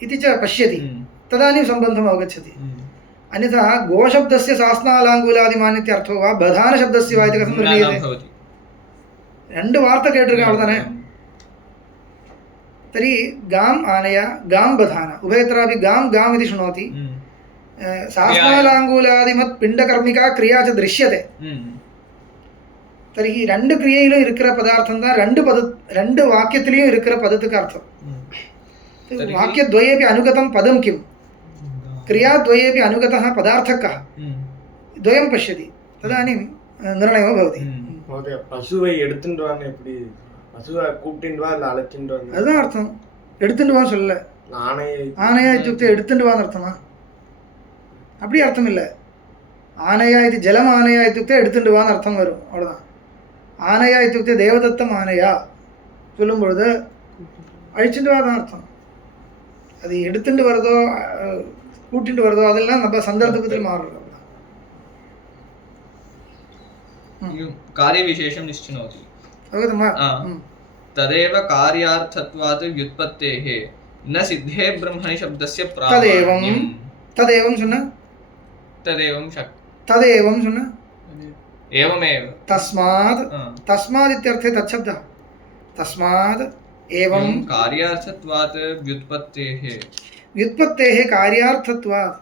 इति च पश्यति, तदानीं सम्बन्धम् अवगच्छति। अन्यथा गोशब्दस्य सास्नालाङ्गूलादिमानित्यर्थो वा बधानशब्दस्य वा इति कथं निर्णीयते? രണ്ട് വാർത്ത കേട്ടിരിക്കണം അവിടെ തന്നെ. तर्हि गाम् आनय गां बधान उभयत्रापि गाम् इति शृणोति। सास्नालाङ्गूलादिमत् पिण्डकर्मिका क्रिया च दृश्यते. तर्हि ரெண்டு கிரியையிலும் இருக்கிற பதார்த்தம் தான் ரெண்டு வாக்கியத்திலையும் இருக்கிற பதத்துக்கு அர்த்தம். वाक्यद्वयेपि अनुगतं पदं किम्, क्रियाद्वयेपि अनुगतः पदार्थः कः, द्वयं पश्यति, तदानीं निर्णयो भवति. महोदय पशुவை எடுத்துட்டு வான்னு எப்படி, பசுவை கூப்பிட்டு வா இல்ல அழைச்சிட்டு வா? அதுதான் அர்த்தம். எடுத்துட்டு வான்னு சொல்லல. ஆனையா இत्युक्ते எடுத்துட்டு வான்னு அர்த்தமா? அப்படி அர்த்தம் இல்லை. ஆனையா இது ஜலம் ஆனையா இत्युक्ते எடுத்துட்டு வான்னு அர்த்தம் வரும், அவ்வளோதான். ஆனையா இत्युक्ते தேவதத்தம் ஆனையா சொல்லும் பொழுது அழிச்சுட்டு வா தான் அர்த்தம். அது எடுத்துட்டு வரதோ கூட்டிட்டு வரதோ அதெல்லாம் நம்ம சந்தர்ப்பத்தில் மாறுறோம். कार्यविशेषं निश्चिनोति। अवगतमा? तदेव कार्यार्थत्वात् व्युत्पत्तेः न सिद्धे ब्रह्मणि शब्दस्य तदेवं सुना, तदेवं सुना, एवमेव तस्माद् इत्यर्थे तच्छब्दः। तस्माद् एवं कार्यार्थत्वात् व्युत्पत्तेः कार्यार्थत्वात्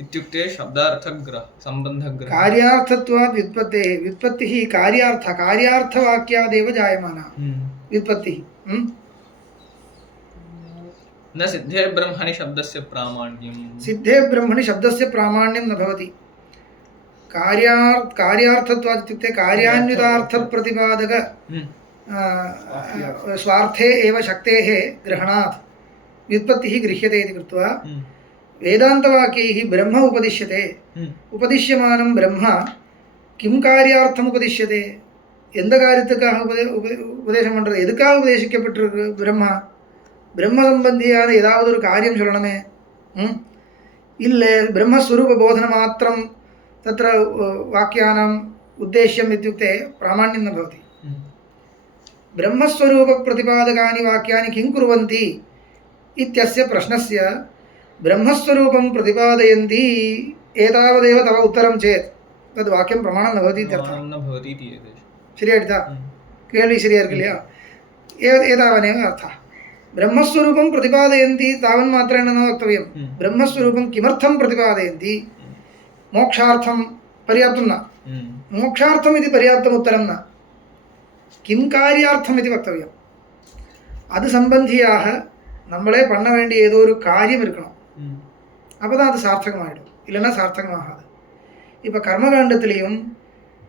इत्युक्ते शब्दार्थग्रह सम्बन्धग्रह। कार्यार्थत्वात् व्युत्पत्तिः कार्यार्थवाक्यादेव जायमाना व्युत्पत्तिः। न सिद्धे ब्रह्मणि शब्दस्य प्रामाण्यं, सिद्धे ब्रह्मणि शब्दस्य प्रामाण्यं न भवति। कार्यार्थत्वात् इत्युक्ते कार्यान्वितार्थप्रतिपादक स्वार्थे एव शक्तेः ग्रहणात् व्युत्पत्तिः गृह्यते इति कृत्वा वेदान्तवाक्यैः ब्रह्म उपदिश्यते। उपदिश्यमानं ब्रह्म किं कार्यार्थम् उपदिश्यते, எந்த காரியத்துக்காக உபதேசம் பண்ணுறது, எதுக்காக உபதேசிக்கப்பட்டிருக்கு பிரம்மா? பிரம்ம சம்பந்தியான ஏதாவது ஒரு காரியம் சொல்லணுமே. இல்லை ब्रह्मस्वरूप बोधनमात्रं तत्र वाक्यानाम् उद्देश्यम् इत्युक्ते प्रामाण्यं न भवति। ब्रह्मस्वरूपप्रतिपादकानि वाक्यानि किं कुर्वन्ति इत्यस्य प्रश्नस्य ब्रह्मस्वरूपं प्रतिपादयन्ति एतावदेव तव उत्तरं चेत् तद् वाक्यं प्रमाणं न भवति इत्यर्थः। शरियायिता केळ्वि सरिया इरुक्कु इल्लैया? एतावदेव अर्थः। ब्रह्मस्वरूपं प्रतिपादयन्ति तावन्मात्रेण न वक्तव्यं। ब्रह्मस्वरूपं किमर्थं प्रतिपादयन्ति, मोक्षार्थं पर्याप्तं न, मोक्षार्थम् इति पर्याप्तम् उत्तरं न, किं कार्यार्थम् इति वक्तव्यम्. அது சம்பந்தியாக நம்மளே பண்ண வேண்டிய ஏதோ ஒரு காரியம் இருக்கணும், அப்போ தான் அது சார்த்தகமாகிடும், இல்லைன்னா சார்த்தகமாகாது. இப்போ கர்மகாண்டத்திலையும்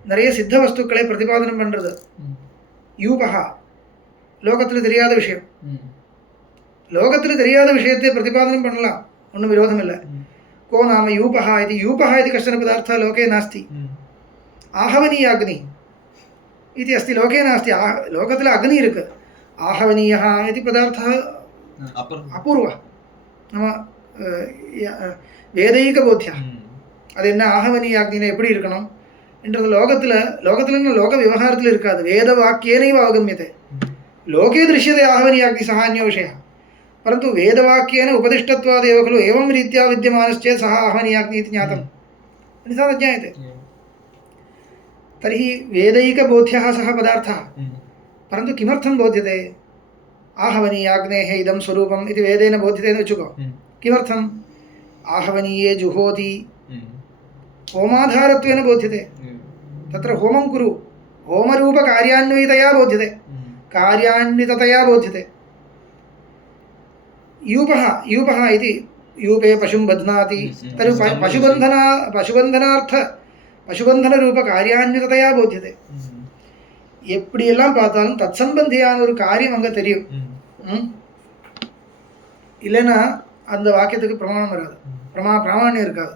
நிறைய சித்த வஸ்துக்களை பிரதிபாதனம் பண்ணுறது. யூபகா லோகத்தில் தெரியாத விஷயம், லோகத்தில் தெரியாத விஷயத்தை பிரதிபாதனம் பண்ணலாம், ஒன்றும் விரோதம் இல்லை. को नाम यूपः इति कश्चन पदार्थः लोके नास्ति. आहवनीय अग्नि इति अस्ति, लोके नास्ति. लोकத்தில் अग्नि इरुक्कु, आहवनीयः इति पदार्थः अपूर्वः, நம்ம வேதைக போத்தியா. அது என்ன ஆகவனிய அக்னினா எப்படி இருக்கணும் என்றது லோகத்தில் லோக விவகாரத்தில் இருக்காது. வேத வாக்கியேனைவ அவகமியते. लोके दृश्यते आहवनीय अग्नि सः अन्यो विषयः, परन्तु वेदवाक्येन उपदिष्टत्वादेव खलु एवं रीत्या विद्यमानश्चेत् सः आहवनीयाग्निः इति ज्ञातम्, अन्यथा न ज्ञायते. तर्हि वेदैकबोध्यः सः पदार्थः, परन्तु किमर्थं बोध्यते? आहवनीयाग्नेः इदं स्वरूपम् इति वेदेन बोध्यते न उच्युको. किमर्थम्? आहवनीये जुहोति, होमाधारत्वेन बोध्यते. तत्र होमं कुरु, होमरूपकार्यान्वितया बोध्यते, कार्यान्विततया बोध्यते. यूपः इति यूपे पशुं बध्नाति, तर्हि पशुबन्धनार्थ पशुबन्धनरूपकार्यान्विततया बोध्यते. எப்படியெல்லாம் பார்த்தாலும் தத் சம்பந்தியான ஒரு காரியம் அங்கே தெரியும். இல்லைன்னா அந்த வாக்கியத்துக்கு பிரமாணம் வராது, பிராமாண்யம் இருக்காது.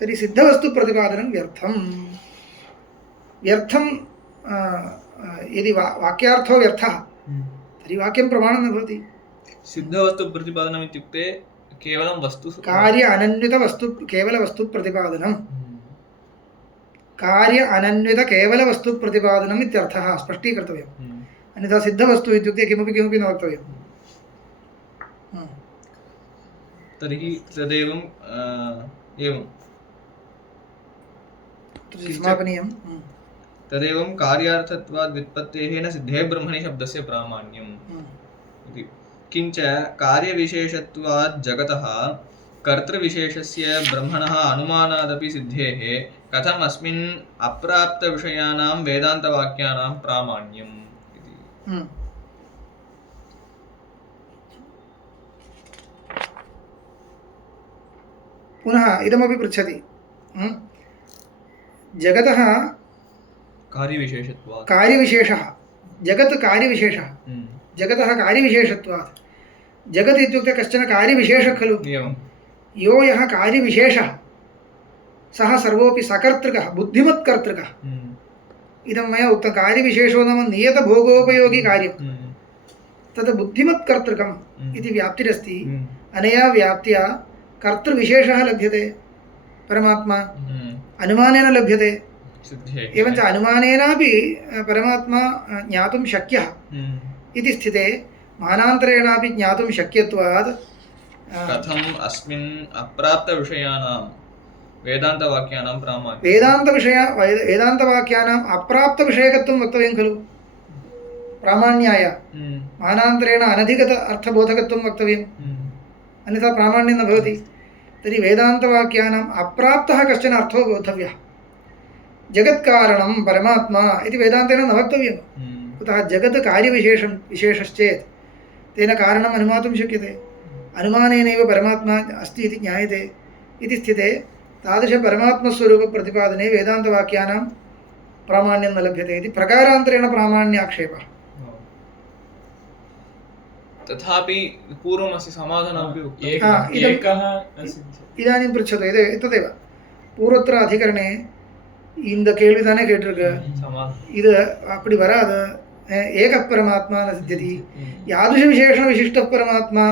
तर्हि सिद्धवस्तुप्रतिपादनं व्यर्थं यदि वाक्यार्थो व्यर्थः तर्हि वाक्यं प्रमाणं न भवति. सिद्धवस्तुप्रतिपादनम् इत्युक्ते केवलं वस्तु कार्य अनन्वितवस्तु केवलवस्तुप्रतिपादनं, कार्य अनन्वित केवलवस्तुप्रतिपादनम् इत्यर्थः स्पष्टीकर्तव्यम्. अन्यथा सिद्धवस्तु इत्युक्ते किमपि किमपि न वक्तव्यम्. तर्हि तदेवं एवं समापनीयं. तदेवं कार्यार्थत्वाद् व्युत्पत्तेः न सिद्धे ब्रह्मणि शब्दस्य प्रामाण्यम् इति. किञ्च कार्यविशेषत्वात् जगतः कर्तृविशेषस्य ब्रह्मणः अनुमानादपि सिद्धेः कथम् अस्मिन् अप्राप्तविषयाणां वेदान्तवाक्यानां प्रामाण्यम् इति. पुनः इदमपि पृच्छति. जगतः कार्यविशेषः, जगत् कार्यविशेषः, जगतः कार्यविशेषत्वात्. जगत् इत्युक्ते कश्चन कार्यविशेषः खलु. यो यः कार्यविशेषः सः सर्वोऽपि सकर्तृकः, बुद्धिमत्कर्तृकः. इदं मया उक्तं, कार्यविशेषो नाम नियतभोगोपयोगि कार्यं, तत् बुद्धिमत्कर्तृकम् इति व्याप्तिरस्ति. अनया व्याप्त्या कर्तृविशेषः लभ्यते, परमात्मा अनुमानेन लभ्यते. एवञ्च अनुमानेनापि परमात्मा ज्ञातुं शक्यः इति स्थिते मानान्तरेणापि ज्ञातुं शक्यत्वात् कथम् अस्मिन् अप्राप्तविषयाणां वेदान्तवाक्यानां प्रामाण्यं, वेदान्तवाक्यानाम् अप्राप्तविषयकत्वं वक्तव्यं खलु प्रामाण्याय. मानान्तरेण अनधिगत अर्थबोधकत्वं वक्तव्यम्, अन्यथा प्रामाण्यं न भवति. तर्हि वेदान्तवाक्यानाम् अप्राप्तः कश्चन अर्थो बोद्धव्यः. जगत्कारणं परमात्मा इति वेदान्तेन न वक्तव्यं. कुतः जगत् विशेषश्चेत् तेन कारणम् अनुमातुं शक्यते. अनुमानेनैव परमात्मा अस्ति इति ज्ञायते. इति स्थिते तादृशपरमात्मस्वरूपप्रतिपादने वेदान्तवाक्यानां प्रामाण्यं न लभ्यते इति प्रकारान्तरेण प्रामाण्याक्षेपः. तथापि पूर्वमस्य समाधानमपि उक्तम्. इदानीं पृच्छतु, एतदेव पूर्वत्र अधिकरणे இந்த கேள்வி தானே கேட்டிருக்கு. இது அப்படி வராது. ஏக பரமாத்மா ந சித்தியதி, யாதృశ விசேஷண விசிஷ்ட பரமாத்மா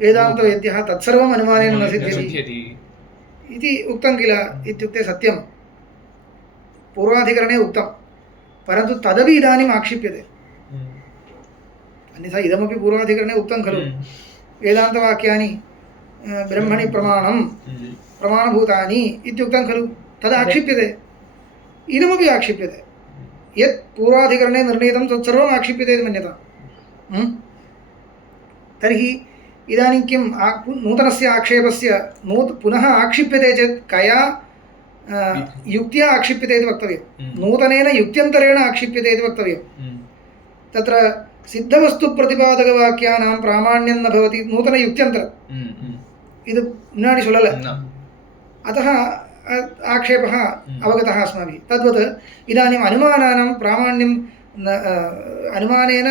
வேதாந்த வேத்யः தத்சர்வம் अनुमानेन न सिद्ध्यति इति उक्तं किल. इत्युक्ते सत्यं पूर्वाधिकरणे उक्तं, परन्तु तदपि इदानीम् आक्षिप्यते. अन्यथा इदमपि पूर्वाधिकरणे उक्तं खलु, वेदान्तवाक्यानि ब्रह्मणि प्रमाणभूतानि इत्युक्तं खलु, तद् आक्षिप्यते. इदमपि आक्षिप्यते. यत् पूर्वाधिकरणे निर्णीतं तत्सर्वम् आक्षिप्यते इति मन्यताम्. तर्हि इदानीं किं नूतनस्य आक्षेपस्य पुनः आक्षिप्यते चेत् कया युक्त्या आक्षिप्यते इति वक्तव्यं. नूतनेन युक्त्यन्तरेण आक्षिप्यते इति वक्तव्यं. तत्र सिद्धवस्तुप्रतिपादकवाक्यानां प्रामाण्यं न भवति नूतनयुक्त्यन्तरम्. इदु मुन्नाडि सोल्लल. अतः आक्षेपः अवगतः अस्माभिः. तद्वत् इदानीम् अनुमानानां प्रामाण्यं अनुमानेन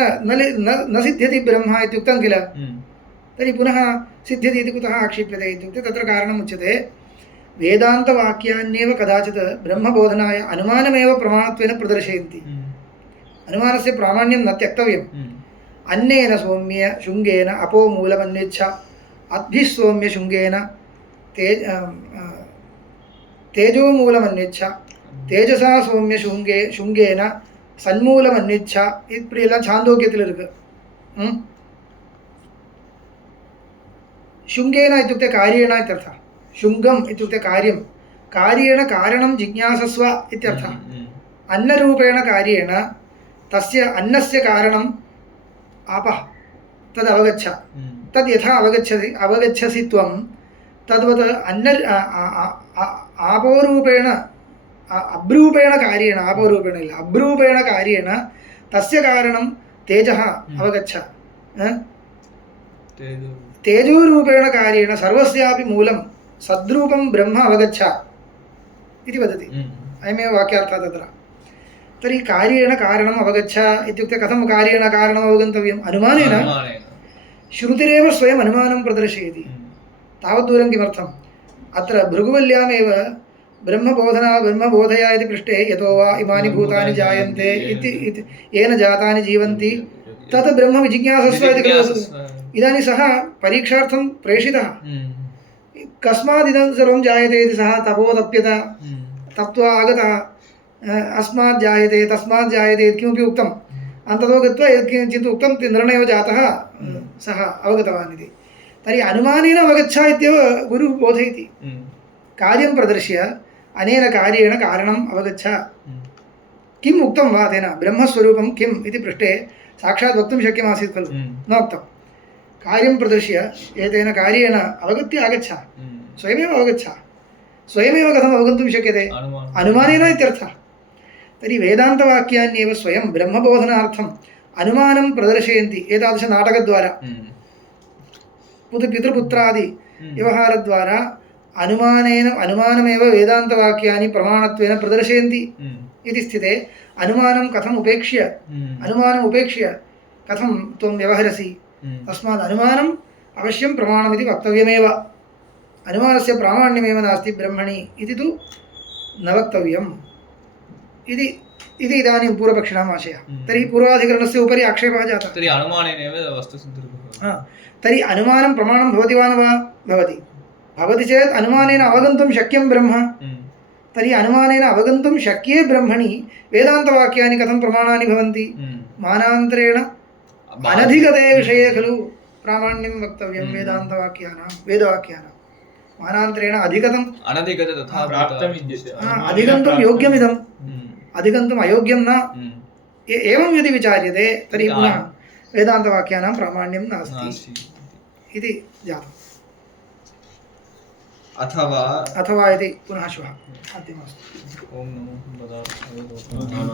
न सिद्ध्यति ब्रह्म इत्युक्तं किल. तर्हि पुनः सिद्ध्यति इति कुतः आक्षिप्यते इत्युक्ते तत्र कारणम् उच्यते, वेदान्तवाक्यान्येव कदाचित् ब्रह्मबोधनाय अनुमानमेव प्रमाणत्वेन प्रदर्शयन्ति. अनुमानस्य प्रामाण्यं न त्यक्तव्यम्. अन्येन सौम्य शुङ्गेन अपो मूलमन्विच्छ अद्भिः सौम्य शुङ्गेन तेजोमूलमन्विच्छ तेजसा सौम्य शुङ्गेन सन्मूलमन्विच्छ. இப்படியெல்லாம் சாந்தோக்கியத்தில் இருக்கு. शुङ्गेन इत्युक्ते कार्येण इत्यर्थः. शुङ्गम् इत्युक्ते कार्यं, कार्येण कारणं जिज्ञासस्व इत्यर्थः. अन्नरूपेण कार्येण तस्य अन्नस्य कारणम् आपः, तद् अवगच्छ. तद् यथा अवगच्छसि त्वं तद्वत् आपोरूपेण अब्रूपेण कार्येण, आपोरूपेण इल्ल अब्रूपेण कार्येण तस्य कारणं तेजः अवगच्छ. तेजोरूपेण कार्येण सर्वस्यापि मूलं सद्रूपं ब्रह्म अवगच्छ इति वदति. अयमेव वाक्यार्थः तत्र. तर्हि कार्येण कारणम् अवगच्छ इत्युक्ते कथं कार्येण कारणम् अवगन्तव्यम् अनुमानेन श्रुतिरेव स्वयम् अनुमानं प्रदर्शयति तावद्दूरं किमर्थम् अत्र भृगुवल्यामेव ब्रह्मबोधया इति पृष्टे यतो वा इमानि भूतानि जायन्ते इति येन जातानि जीवन्ति तत् ब्रह्म विजिज्ञासस्व इति खलु इदानीं सः परीक्षार्थं प्रेषितः कस्मात् इदं सर्वं जायते इति सः तपोतप्यत तप्त्वा आगतः अस्मात् जायते तस्मात् जायते इति किमपि उक्तम् अन्ततो गत्वा यत्किञ्चित् उक्तं निर्णयो जातः सः अवगतवान् इति तर्हि अनुमानेन अवगच्छ इत्येव गुरुः बोधयति कार्यं प्रदर्श्य अनेन कार्येण कारणम् अवगच्छ किम् उक्तं वा तेन ब्रह्मस्वरूपं किम् इति पृष्टे साक्षात् वक्तुं शक्यमासीत् खलु न उक्तं कार्यं प्रदर्श्य एतेन कार्येण अवगत्य आगच्छ स्वयमेव अवगच्छ स्वयमेव कथम् अवगन्तुं शक्यते अनुमानेन इत्यर्थः तर्हि वेदान्तवाक्यान्येव स्वयं ब्रह्मबोधनार्थम् अनुमानं प्रदर्शयन्ति एतादृशनाटकद्वारा पितृपुत्रादि व्यवहारद्वारा अनुमानमेव वेदान्तवाक्यानि प्रमाणत्वेन प्रदर्शयन्ति इति स्थिते अनुमानं कथम् उपेक्ष्य कथं त्वं व्यवहरसि तस्मात् अनुमानम् अवश्यं प्रमाणमिति वक्तव्यमेव अनुमानस्य प्रामाण्यमेव नास्ति ब्रह्मणि इति तु न वक्तव्यम् इति इदानीं पूर्वपक्षिणाम् आशयः तर्हि पूर्वाधिकरणस्य उपरि आक्षेपः जातः तर्हि अनुमानेनैव वस्तुसिद्धिर्भवति तर्हि अनुमानं प्रमाणं भवति वा न वा भवति चेत् अनुमानेन अवगन्तुं शक्यं ब्रह्म तर्हि अनुमानेन अवगन्तुं शक्ये ब्रह्मणि वेदान्तवाक्यानि कथं प्रमाणानि भवन्ति मानान्तरेण अनधिगते विषये खलु प्रामाण्यं वक्तव्यं वेदवाक्यानां मानान्तरेण अधिगतम् अनधिगत तथा प्राप्तं विद्यते अधिगन्तुं योग्यमिदम् अधिगन्तुम् अयोग्यं न एवं यदि विचार्यते तर्हि पुनः वेदान्तवाक्यानां प्रामाण्यं नास्ति इति जातम् अथवा इति पुनः श्वः अन्तिमस्तु ओम नमो भगवते